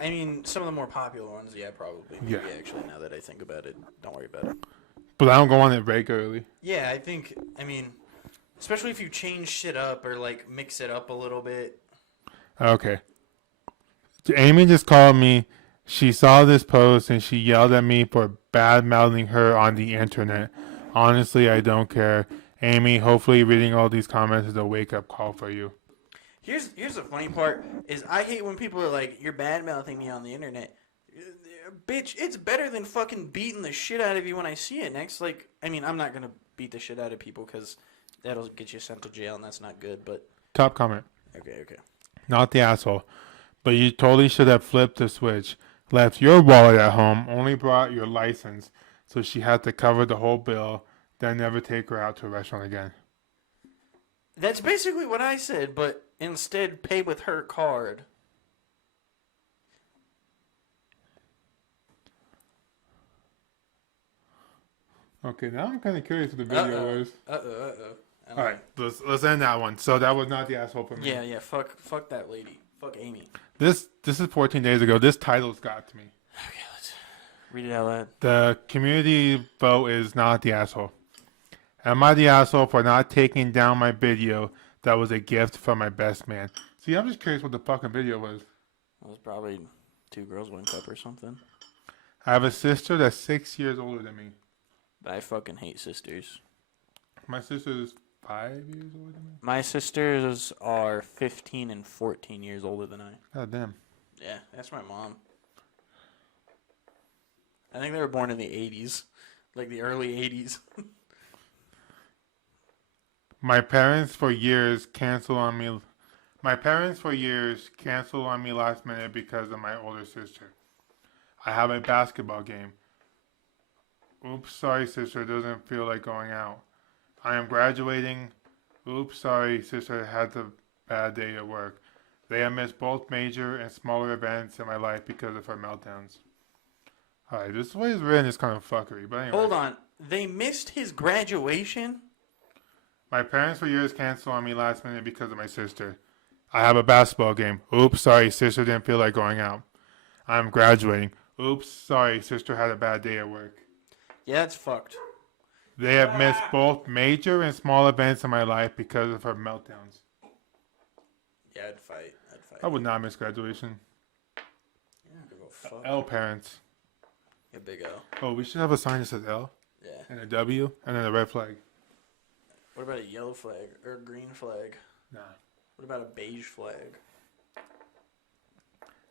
mean, some of the more popular ones, yeah, probably. Maybe, actually, now that I think about it. Don't worry about it. But I don't go on it regularly. Yeah, I mean, especially if you change shit up or, like, mix it up a little bit. Okay. Amy just called me. She saw this post and she yelled at me for bad-mouthing her on the internet. Honestly, I don't care. Amy, hopefully reading all these comments is a wake-up call for you. Here's the funny part, is I hate when people are like, "You're bad-mouthing me on the internet." Bitch, it's better than fucking beating the shit out of you when I see it next. Like, I mean, I'm not going to beat the shit out of people because that'll get you sent to jail and that's not good, but... Top comment. Okay. Not the asshole. But you totally should have flipped the switch. Left your wallet at home, only brought your license, so she had to cover the whole bill, then never take her out to a restaurant again. That's basically what I said, but instead pay with her card. Okay, now I'm kind of curious what the video was. Uh-oh. All right, let's end that one. So that was not the asshole for me. Yeah. Fuck that lady. Fuck Amy. This is 14 days ago. This title's got to me. Okay, let's read it out loud. The community vote is not the asshole. Am I the asshole for not taking down my video that was a gift from my best man? See, I'm just curious what the fucking video was. It was probably 2 Girls, 1 Cup or something. I have a sister that's 6 years older than me. But I fucking hate sisters. My sister is 5 years older than me. My sisters are 15 and 14 years older than I. God damn. Yeah, that's my mom. I think they were born in the 80s. Like the early 80s. My parents for years canceled on me last minute because of my older sister. I have a basketball game. Oops, sorry, sister, doesn't feel like going out. I am graduating. Oops, sorry, sister, had a bad day at work. They have missed both major and smaller events in my life because of her meltdowns. Alright, this way it's written is kind of fuckery, but anyway. Hold on. They missed his graduation? My parents for years canceled on me last minute because of my sister. I have a basketball game. Oops, sorry, sister didn't feel like going out. I'm graduating. Oops, sorry, sister had a bad day at work. Yeah, it's fucked. They have missed both major and small events in my life because of her meltdowns. Yeah, I'd fight. I would not miss graduation. Yeah, I don't give a fuck? L parents. A big L. Oh, we should have a sign that says L Yeah. and a W and then a red flag. What about a yellow flag or a green flag? Nah. What about a beige flag?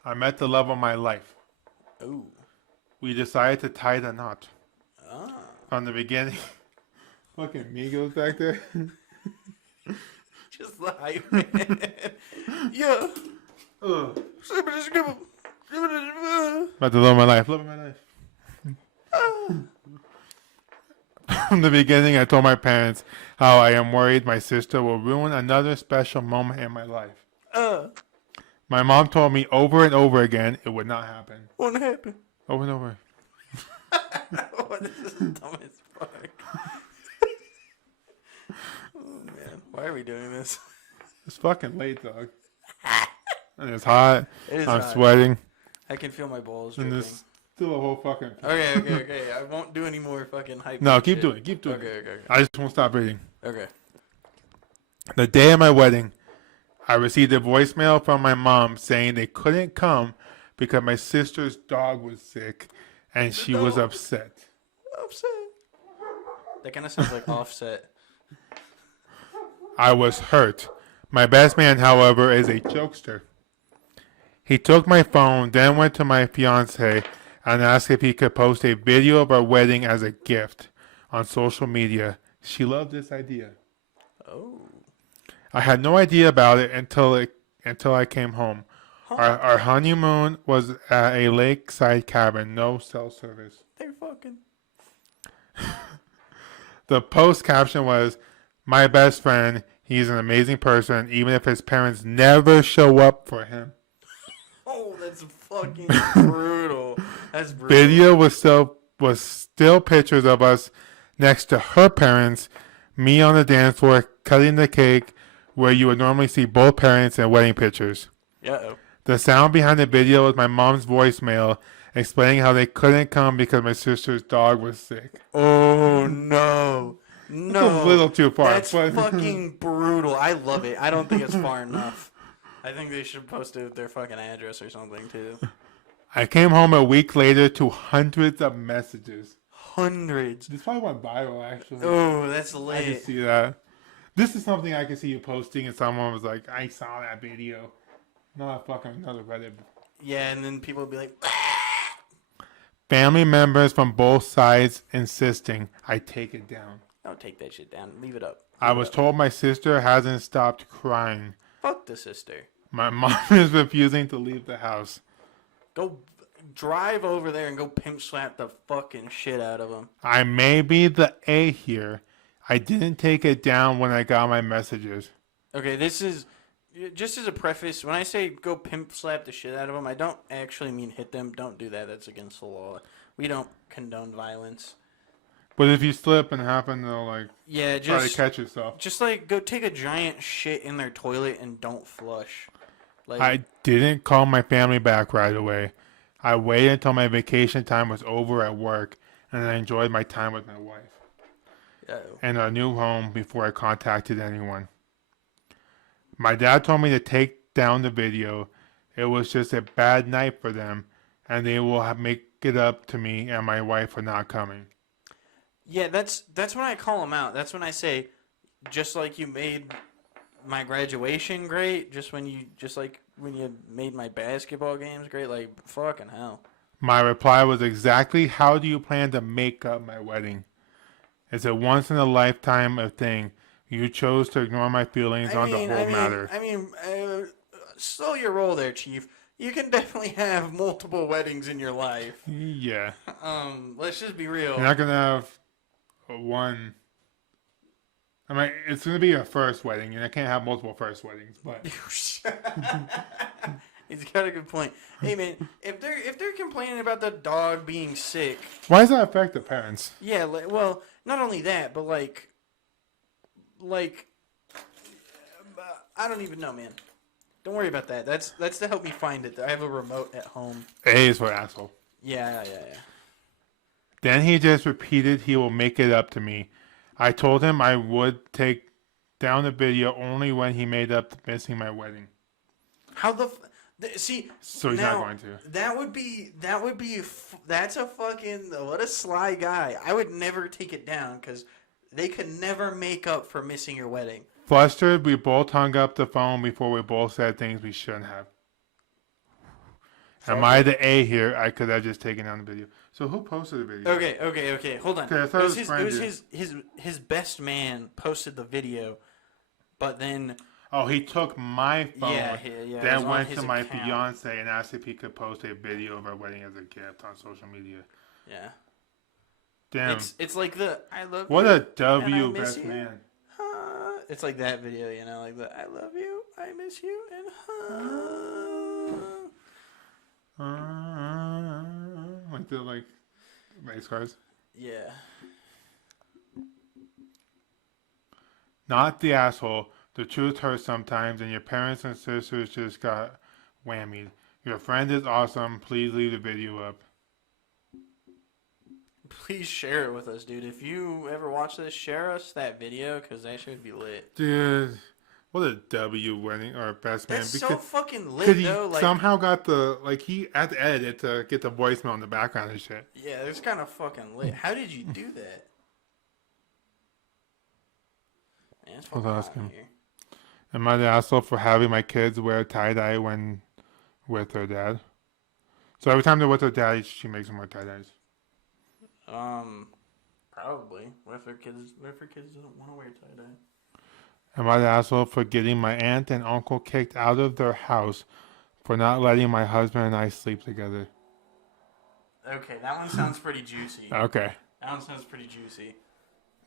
I met the love of my life. Ooh. We decided to tie the knot. Ah. From the beginning. Fucking Migos back there. Just the hype, man. Yeah. Ugh. About the love of my life. Love of my life. From the beginning, I told my parents how I am worried my sister will ruin another special moment in my life. My mom told me over and over again it would not happen. Won't happen. Over and over. Oh, this is dumb as fuck. Oh, man. Why are we doing this? It's fucking late, dog. And it's hot. It is I'm hot. sweating. I can feel my balls And dripping. there's still a whole fucking... Okay. I won't do any more fucking hype. No, and keep shit. doing it. Keep doing Okay. it. I just won't stop reading. Okay. The day of my wedding, I received a voicemail from my mom saying they couldn't come because my sister's dog was sick and she was dog. upset. Upset. That kind of sounds like Offset. I was hurt. My best man, however, is a jokester. He took my phone, then went to my fiance and asked if he could post a video of our wedding as a gift on social media. She loved this idea. Oh. I had no idea about it until I came home. Our honeymoon was at a lakeside cabin, no cell service. They're fucking. The post caption was, "My best friend, he's an amazing person, even if his parents never show up for him." Oh, that's fucking brutal. That's brutal. Video was still pictures of us next to her parents, me on the dance floor cutting the cake, where you would normally see both parents in wedding pictures. Uh-oh. The sound behind the video was my mom's voicemail explaining how they couldn't come because my sister's dog was sick. Oh, no. No. A little too far. That's but fucking brutal. I love it. I don't think it's far enough. I think they should post it with their fucking address or something, too. I came home a week later to hundreds of messages. Hundreds. This probably went viral, actually. Oh, that's I can lit. see that. This is something I can see you posting, and someone was like, "I saw that video." Not fucking another Reddit. Yeah, and then people would be like, Family members from both sides insisting I take it down. don't take that shit down. Leave it up. I was told my sister hasn't stopped crying. Fuck the sister. My mom is refusing to leave the house. Go drive over there and go pimp slap the fucking shit out of them. I may be the A here. I didn't take it down when I got my messages. Okay, this is just as a preface. When I say go pimp slap the shit out of them, I don't actually mean hit them. Don't do that. That's against the law. We don't condone violence. But if you slip and happen to like Yeah, try to just catch yourself. just like go take a giant shit in their toilet and don't flush. Like I didn't call my family back right away. I waited until my vacation time was over at work and I enjoyed my time with my wife and our new home before I contacted anyone. My dad told me to take down the video. It was just a bad night for them and they will make it up to me and my wife for not coming. yeah, that's when I call them out. That's when I say, just like you made my graduation great, just when you made my basketball games great, like fucking hell. My reply was exactly, how do you plan to make up my wedding? It's a once in a lifetime of thing. You chose to ignore my feelings on the whole matter. Slow your roll there, Chief. You can definitely have multiple weddings in your life. Yeah. Let's just be real. You're not going to have one. I mean, it's going to be your first wedding, and I can't have multiple first weddings, but He's got a good point. Hey man, if they're complaining about the dog being sick, why does that affect the parents? yeah, well, not only that, but like, I don't even know, man. Don't worry about that. That's to help me find it. I have a remote at home. A is for asshole. Yeah. Then he just repeated he will make it up to me. I told him I would take down the video only when he made up to missing my wedding. How the See, So he's now, not going to. that's a fucking, what a sly guy. I would never take it down because they could never make up for missing your wedding. Flustered, we both hung up the phone before we both said things we shouldn't have. Am I the A here? I could have just taken down the video. So who posted the video? Okay. Hold on. Okay, I thought It his was friend his best man posted the video, but then Oh, he took my phone. yeah, it was Then on went his to my account. fiance and asked if he could post a video of our wedding as a gift on social media. Yeah. Damn. It's like the I love What you. a W and I miss best you. man. It's like that video, you know, like the I love you, I miss you, and Like the race cars. yeah. Not the asshole. The truth hurts sometimes, and your parents and sisters just got whammied. Your friend is awesome. Please leave the video up. Please share it with us, dude. If you ever watch this, share us that video because that should be lit. Dude, what a W wedding or best man. That's Because so fucking lit, Because he though. Like, somehow got he had to edit it to get the voicemail in the background and shit. yeah, it's kind of fucking lit. How did you do that? Man, it's I'll fucking ask hot in him. here. Am I the asshole for having my kids wear tie-dye when with their dad? So every time they're with their dad, she makes them wear tie-dyes. Probably. What if her kids don't want to wear tie dye? Am I the asshole for getting my aunt and uncle kicked out of their house for not letting my husband and I sleep together? Okay, that one sounds pretty juicy. Okay. That one sounds pretty juicy.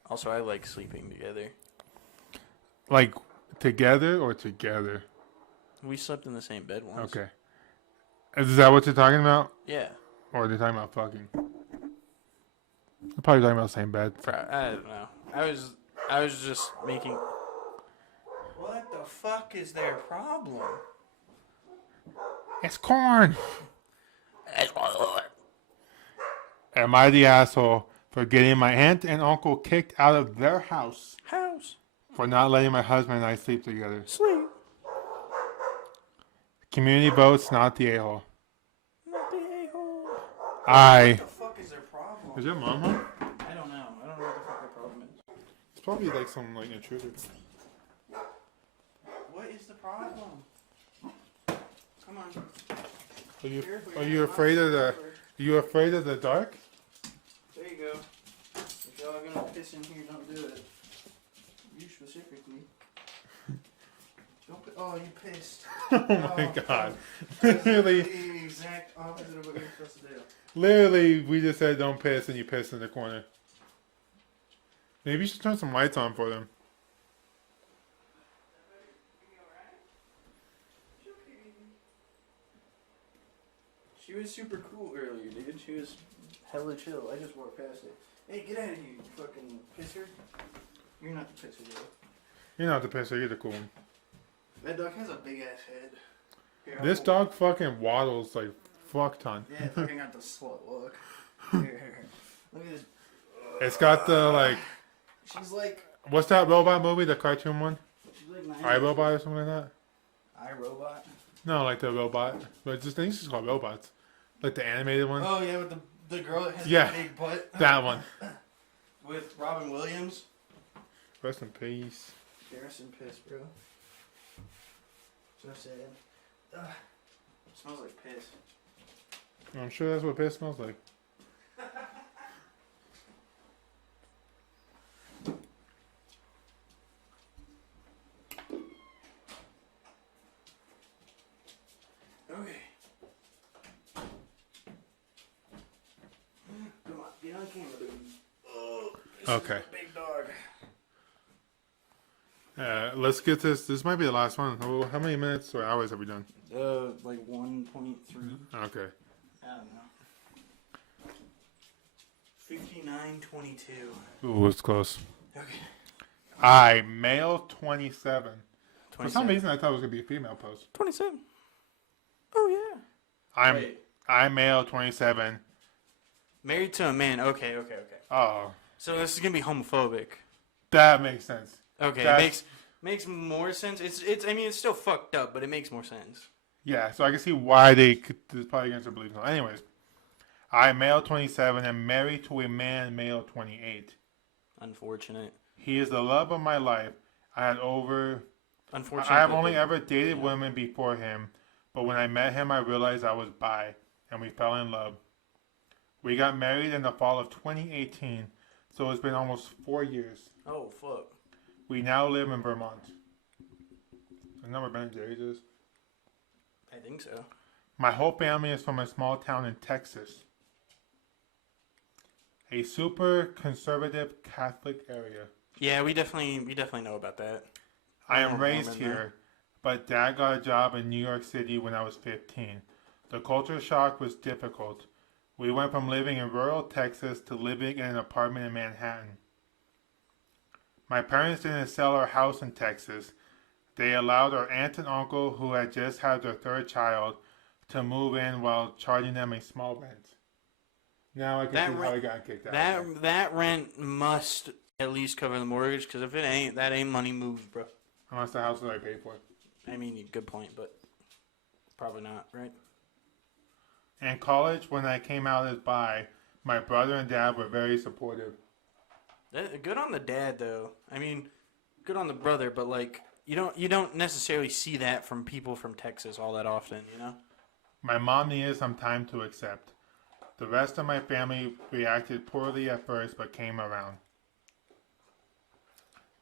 Also, I like sleeping together. Like together or together? We slept in the same bed once. Okay. Is that what you're talking about? Yeah. Or are they talking about fucking? They're probably talking about the same bed. I don't know. I was just making. What the fuck is their problem? It's corn. Am I the asshole for getting my aunt and uncle kicked out of their house House. for not letting my husband and I sleep together? Sleep. Community votes, not the a-hole. Not the a-hole. I. What the fuck is their problem? Is your mom home? I don't know. I don't know what the fuck their problem is. It's probably like some intruder. What is the problem? Come on. Are you afraid of the? Are you afraid of the dark? There you go. If y'all are gonna piss in here, don't do it. You specifically. Don't put. Oh, you pissed. Oh my god! That's Literally, the exact opposite of what you're supposed to do. literally, we just said don't piss, and you pissed in the corner. Maybe you should turn some lights on for them. She was super cool earlier, dude. She was hella chill. I just walked past it. Hey, get out of here, you fucking pisser. You're not the pisser, though. You're not the pisser, you're the cool one. That dog has a big ass head. Here, This I'll- dog fucking waddles like fuck ton. Yeah, fucking got the slut look. Here. Look at this. It's got the She's like. what's that robot movie, the cartoon one? She's like 9. iRobot or something like that? iRobot? No, like the robot. But just things just called robots. Like the animated one. Oh, yeah, with the girl that has Yeah. the big butt. That one. With Robin Williams. Rest in peace. Garrison piss, bro. So sad. Ugh. It smells like piss. I'm sure that's what piss smells like. Okay. Come on, get on camera, dude. Oh, this Okay. is a big dog. Let's get this. This might be the last one. How many minutes or hours have we done? Like 1.3. Okay. I don't know. 59:22. Ooh, it's close. Okay. Male 27. For some 27. reason, I thought it was gonna be a female post. 27. Oh yeah. Wait. I'm male 27. Married to a man. Okay. Oh, So this is gonna be homophobic. that makes sense. Okay, That's- it makes more sense. It's I mean it's still fucked up, but it makes more sense. Yeah, so I can see why they could, this probably against their beliefs. Anyways, I, male 27, am married to a man, male 28. Unfortunate. He is the love of my life. I had over. Unfortunate. I have that only the- ever dated yeah. women before him, but when I met him, I realized I was bi, and we fell in love. We got married in the fall of 2018, so it's been almost 4 years. Oh fuck. We now live in Vermont. I know where Ben and Jerry's is. I think so. My whole family is from a small town in Texas. A super conservative Catholic area. Yeah, we definitely know about that. I Oh, am raised remember. here, but Dad got a job in New York City when I was 15. The culture shock was difficult. We went from living in rural Texas to living in an apartment in Manhattan. My parents didn't sell our house in Texas. They allowed our aunt and uncle, who had just had their third child, to move in while charging them a small rent. Now I can That see how rent- he got kicked out. That rent must at least cover the mortgage, because if it ain't, that ain't money moved, bro. Unless the house is already paid for. I mean, good point, but probably not, right? In college, when I came out as bi, my brother and dad were very supportive. Good on the dad, though. I mean, good on the brother, but like you don't necessarily see that from people from Texas all that often, you know? My mom needed some time to accept. The rest of my family reacted poorly at first but came around.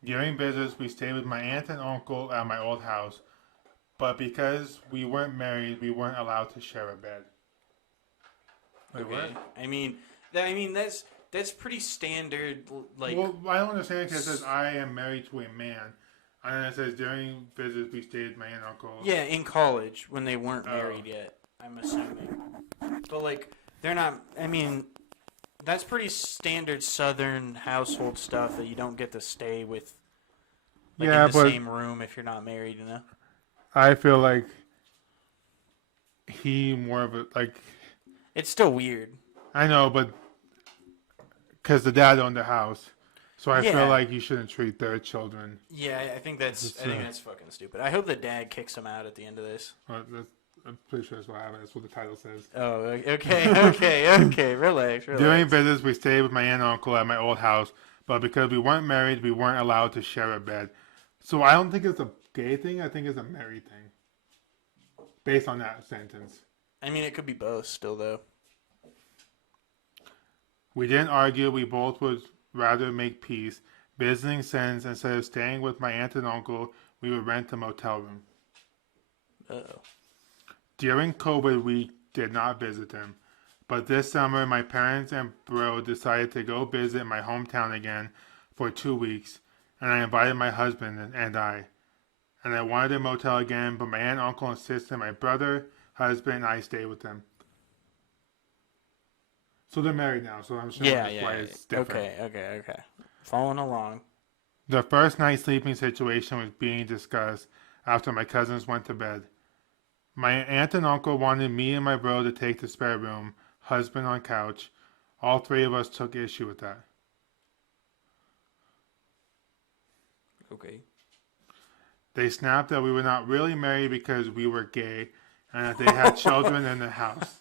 During visits, we stayed with my aunt and uncle at my old house, but because we weren't married, we weren't allowed to share a bed. Wait, Okay. I mean, that's pretty standard. Like, Well, I don't understand because it says I am married to a man, and then it says during visits we stayed with my aunt and uncle. yeah, in college when they weren't Oh. married yet, I'm assuming. But like, they're not. I mean, that's pretty standard Southern household stuff that you don't get to stay with, like, Yeah, in the but same room if you're not married. You know. I feel like he more of a like. It's still weird. I know, but because the dad owned the house, so I Yeah. feel like you shouldn't treat their children. Yeah, I think that's fucking stupid. I hope the dad kicks him out at the end of this. I'm pretty sure that's what happened. That's what the title says. Oh, okay. Relax. During visits, we stayed with my aunt and uncle at my old house, but because we weren't married, we weren't allowed to share a bed. So I don't think it's a gay thing. I think it's a married thing, based on that sentence. I mean, it could be both still, though. We didn't argue. We both would rather make peace. Visiting since instead of staying with my aunt and uncle, we would rent a motel room. Uh-oh. During COVID, we did not visit them. But this summer, my parents and bro decided to go visit my hometown again for 2 weeks, and I invited my husband and I. And I wanted a motel again, but my aunt and uncle insisted my brother, husband, and I stay with them. So they're married now, so I'm sure that's why it's different. Okay. Following along. The first night sleeping situation was being discussed after my cousins went to bed. My aunt and uncle wanted me and my bro to take the spare room, husband on couch. All three of us took issue with that. Okay. They snapped that we were not really married because we were gay and that they had children in the house.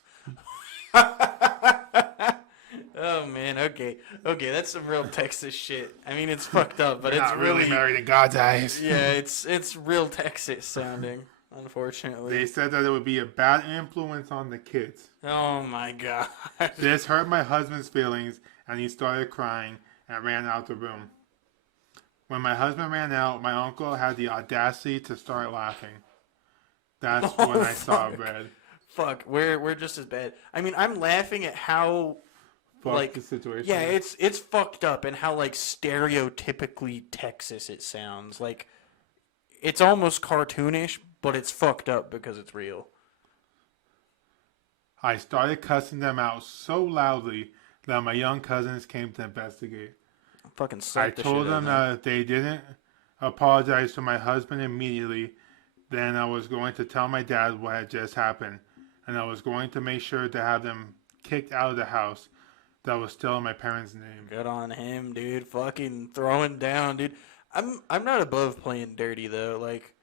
Oh man, okay, that's some real Texas shit. I mean, it's fucked up, but We're it's not really married in God's eyes. yeah, it's real Texas sounding. Unfortunately. They said that it would be a bad influence on the kids. Oh my god. This hurt my husband's feelings, and he started crying and ran out the room. When my husband ran out, my uncle had the audacity to start laughing. That's Oh, when I saw fuck. red. Fuck, we're just as bad. I mean, I'm laughing at how Fuck like the situation. yeah, it's fucked up and how like stereotypically Texas it sounds. Like it's almost cartoonish, but it's fucked up because it's real. I started cussing them out so loudly that my young cousins came to investigate. Fucking I suck the told shit out them of them. that if they didn't apologize to my husband immediately, then I was going to tell my dad what had just happened, and I was going to make sure to have them kicked out of the house that was still in my parents' name. Good on him, dude. Fucking throwing down, dude. I'm not above playing dirty though. Like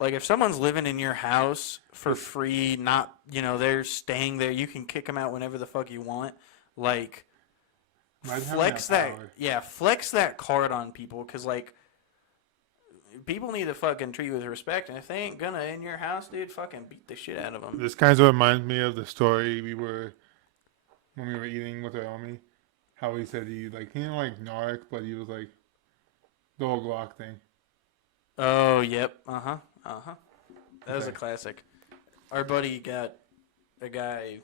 Like, if someone's living in your house for free, not, they're staying there, you can kick them out whenever the fuck you want. Like, flex that card on people, because, like, people need to fucking treat you with respect, and if they ain't gonna in your house, dude, fucking beat the shit out of them. This kind of reminds me of the story when we were eating with our homie. How he said he didn't like narc, but he was like the whole Glock thing. Oh, yep. That was a classic. Our buddy got a guy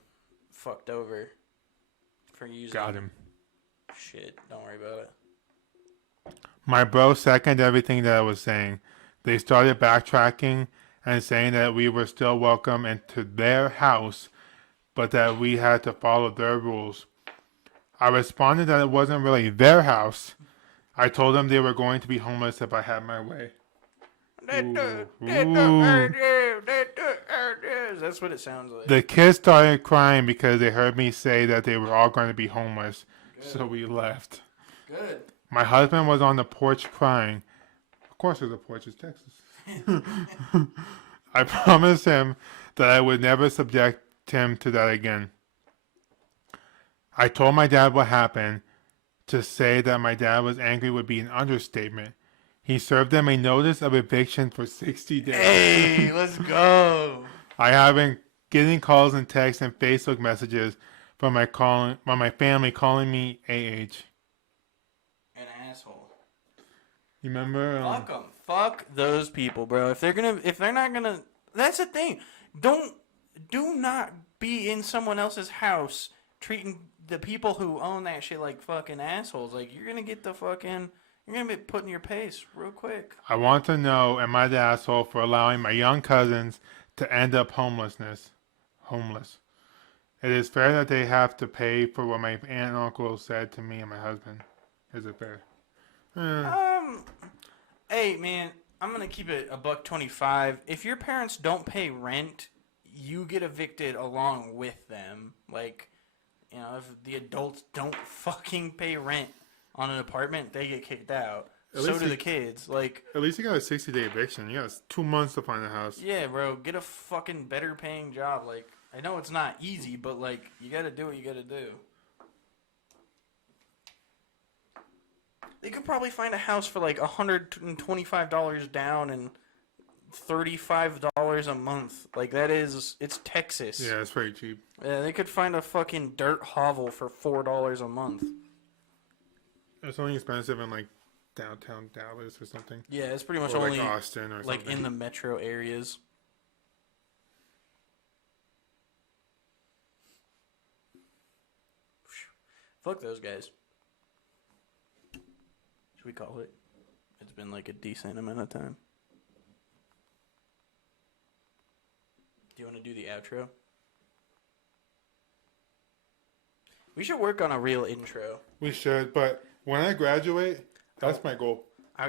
fucked over for using... Got him. Shit, don't worry about it. My bro seconded everything that I was saying. They started backtracking and saying that we were still welcome into their house, but that we had to follow their rules. I responded that it wasn't really their house. I told them they were going to be homeless if I had my way. That's what it sounds like. The kids started crying because they heard me say that they were all going to be homeless. Good. So we left. Good. My husband was on the porch crying. Of course there's a porch, it's Texas. I promised him that I would never subject him to that again. I told my dad what happened. To say that my dad was angry would be an understatement. He served them a notice of eviction for 60 days. Hey, let's go. I have been getting calls and texts and Facebook messages from my family calling me AH. An asshole. You remember? Fuck them. Fuck those people, bro. If they're not gonna, that's the thing. Do not be in someone else's house treating the people who own that shit like fucking assholes. Like, you're gonna be put in your pace real quick. I want to know, am I the asshole for allowing my young cousins to end up homeless? It is fair that they have to pay for what my aunt and uncle said to me and my husband. Is it fair? Hey man, I'm gonna keep it $1.25. If your parents don't pay rent, you get evicted along with them. Like, if the adults don't fucking pay rent on an apartment, they get kicked out. So do the kids. Like, at least you got a 60-day eviction. You got 2 months to find a house. Yeah, bro. Get a fucking better paying job. Like, I know it's not easy, but like, you gotta do what you gotta do. They could probably find a house for like $125 down and $35 a month. Like, it's Texas. Yeah, it's pretty cheap. Yeah, they could find a fucking dirt hovel for $4 a month. It's only expensive in like downtown Dallas or something. Yeah, it's pretty much or only like Austin or like something. in the metro areas. Fuck those guys. Should we call it? It's been like a decent amount of time. Do you want to do the outro? We should work on a real intro. We should, but when I graduate, that's my goal.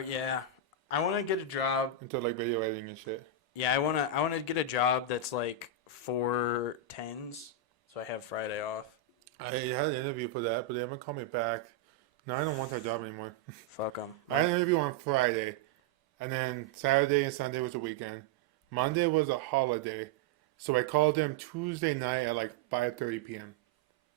Yeah. I want to get a job. Into like video editing and shit. Yeah, I want to get a job that's like 4/10s, so I have Friday off. I had an interview for that, but they haven't called me back. No, I don't want that job anymore. Fuck them. I had an interview on Friday, and then Saturday and Sunday was a weekend. Monday was a holiday, so I called them Tuesday night at like 5:30 p.m.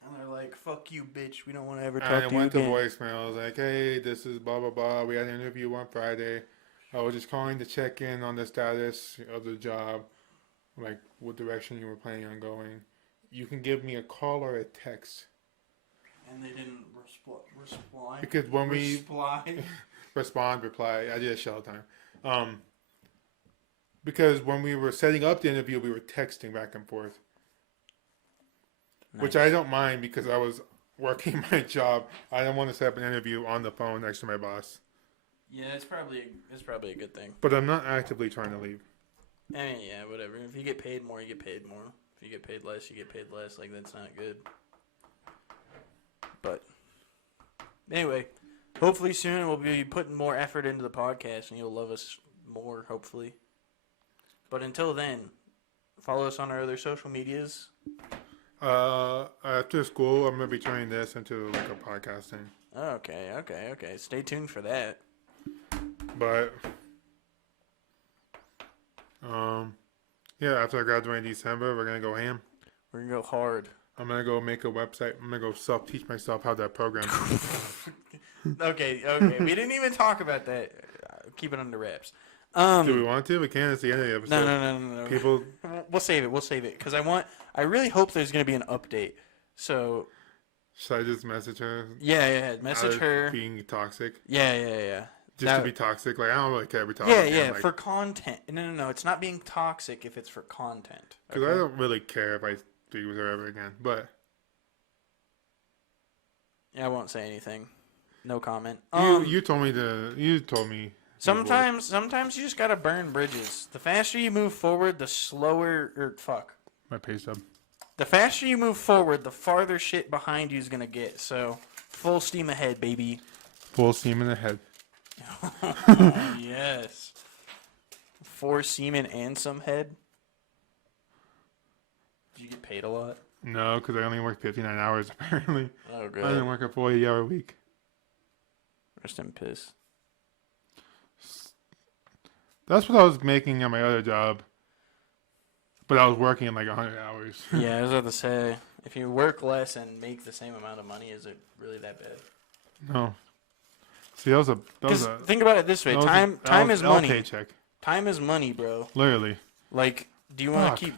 And they're like, "Fuck you, bitch. We don't want to ever talk to you again." And it went to voicemail. I was like, "Hey, this is blah blah blah. We had an interview on Friday. I was just calling to check in on the status of the job, like what direction you were planning on going. You can give me a call or a text." And they didn't reply. Because when reply, I did a shell time. Because when we were setting up the interview, we were texting back and forth. Nice. Which I don't mind because I was working my job. I don't want to set up an interview on the phone next to my boss. Yeah, it's probably a good thing. But I'm not actively trying to leave. I mean, yeah, whatever. If you get paid more, you get paid more. If you get paid less, you get paid less. Like, that's not good. But anyway, hopefully soon we'll be putting more effort into the podcast and you'll love us more, hopefully. But until then, follow us on our other social medias. After school, I'm going to be turning this into like a podcast thing. Okay. Stay tuned for that. But Yeah, after I graduate in December, we're gonna go ham. We're gonna go hard. I'm gonna go make a website. I'm gonna go self-teach myself how that program. Okay. We didn't even talk about that. Keep it under wraps. Do we want to? We can. It's the end of the episode. No. People, We'll save it because I really hope there's gonna be an update. So should I just message her? yeah. Message her. Being toxic. Yeah. Just to be toxic. Like I don't really care if we talk. Like, for content. No. It's not being toxic if it's for content. Because I don't really care if I speak with her ever again. But yeah, I won't say anything. No comment. you told me to. You told me. Sometimes you just gotta burn bridges. The faster you move forward, the slower. My pay stub. The faster you move forward, the farther shit behind you is gonna get. So, full steam ahead, baby. Full steam in the head. Oh, yes. 4 semen and some head. Did you get paid a lot? No, because I only work 59 hours apparently. Oh, good. I didn't work a 40-hour week. Rest in piss. That's what I was making at my other job. But I was working like 100 hours. Yeah, I was about to say, if you work less and make the same amount of money, is it really that bad? No. See, that was a think about it this way: time is money. Paycheck. Time is money, bro. Literally. Like, do you want to keep?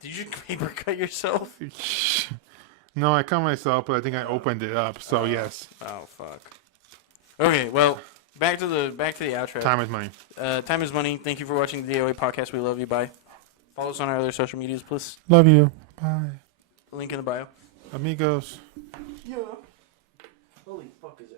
Did you paper cut yourself? No, I cut myself, but I think I opened it up. So yes. Oh fuck. Okay, well, back to the outro. Time is money. Time is money. Thank you for watching the DOA podcast. We love you. Bye. Follow us on our other social medias, please. Love you. Bye. Link in the bio. Amigos. Yeah. Holy fuck is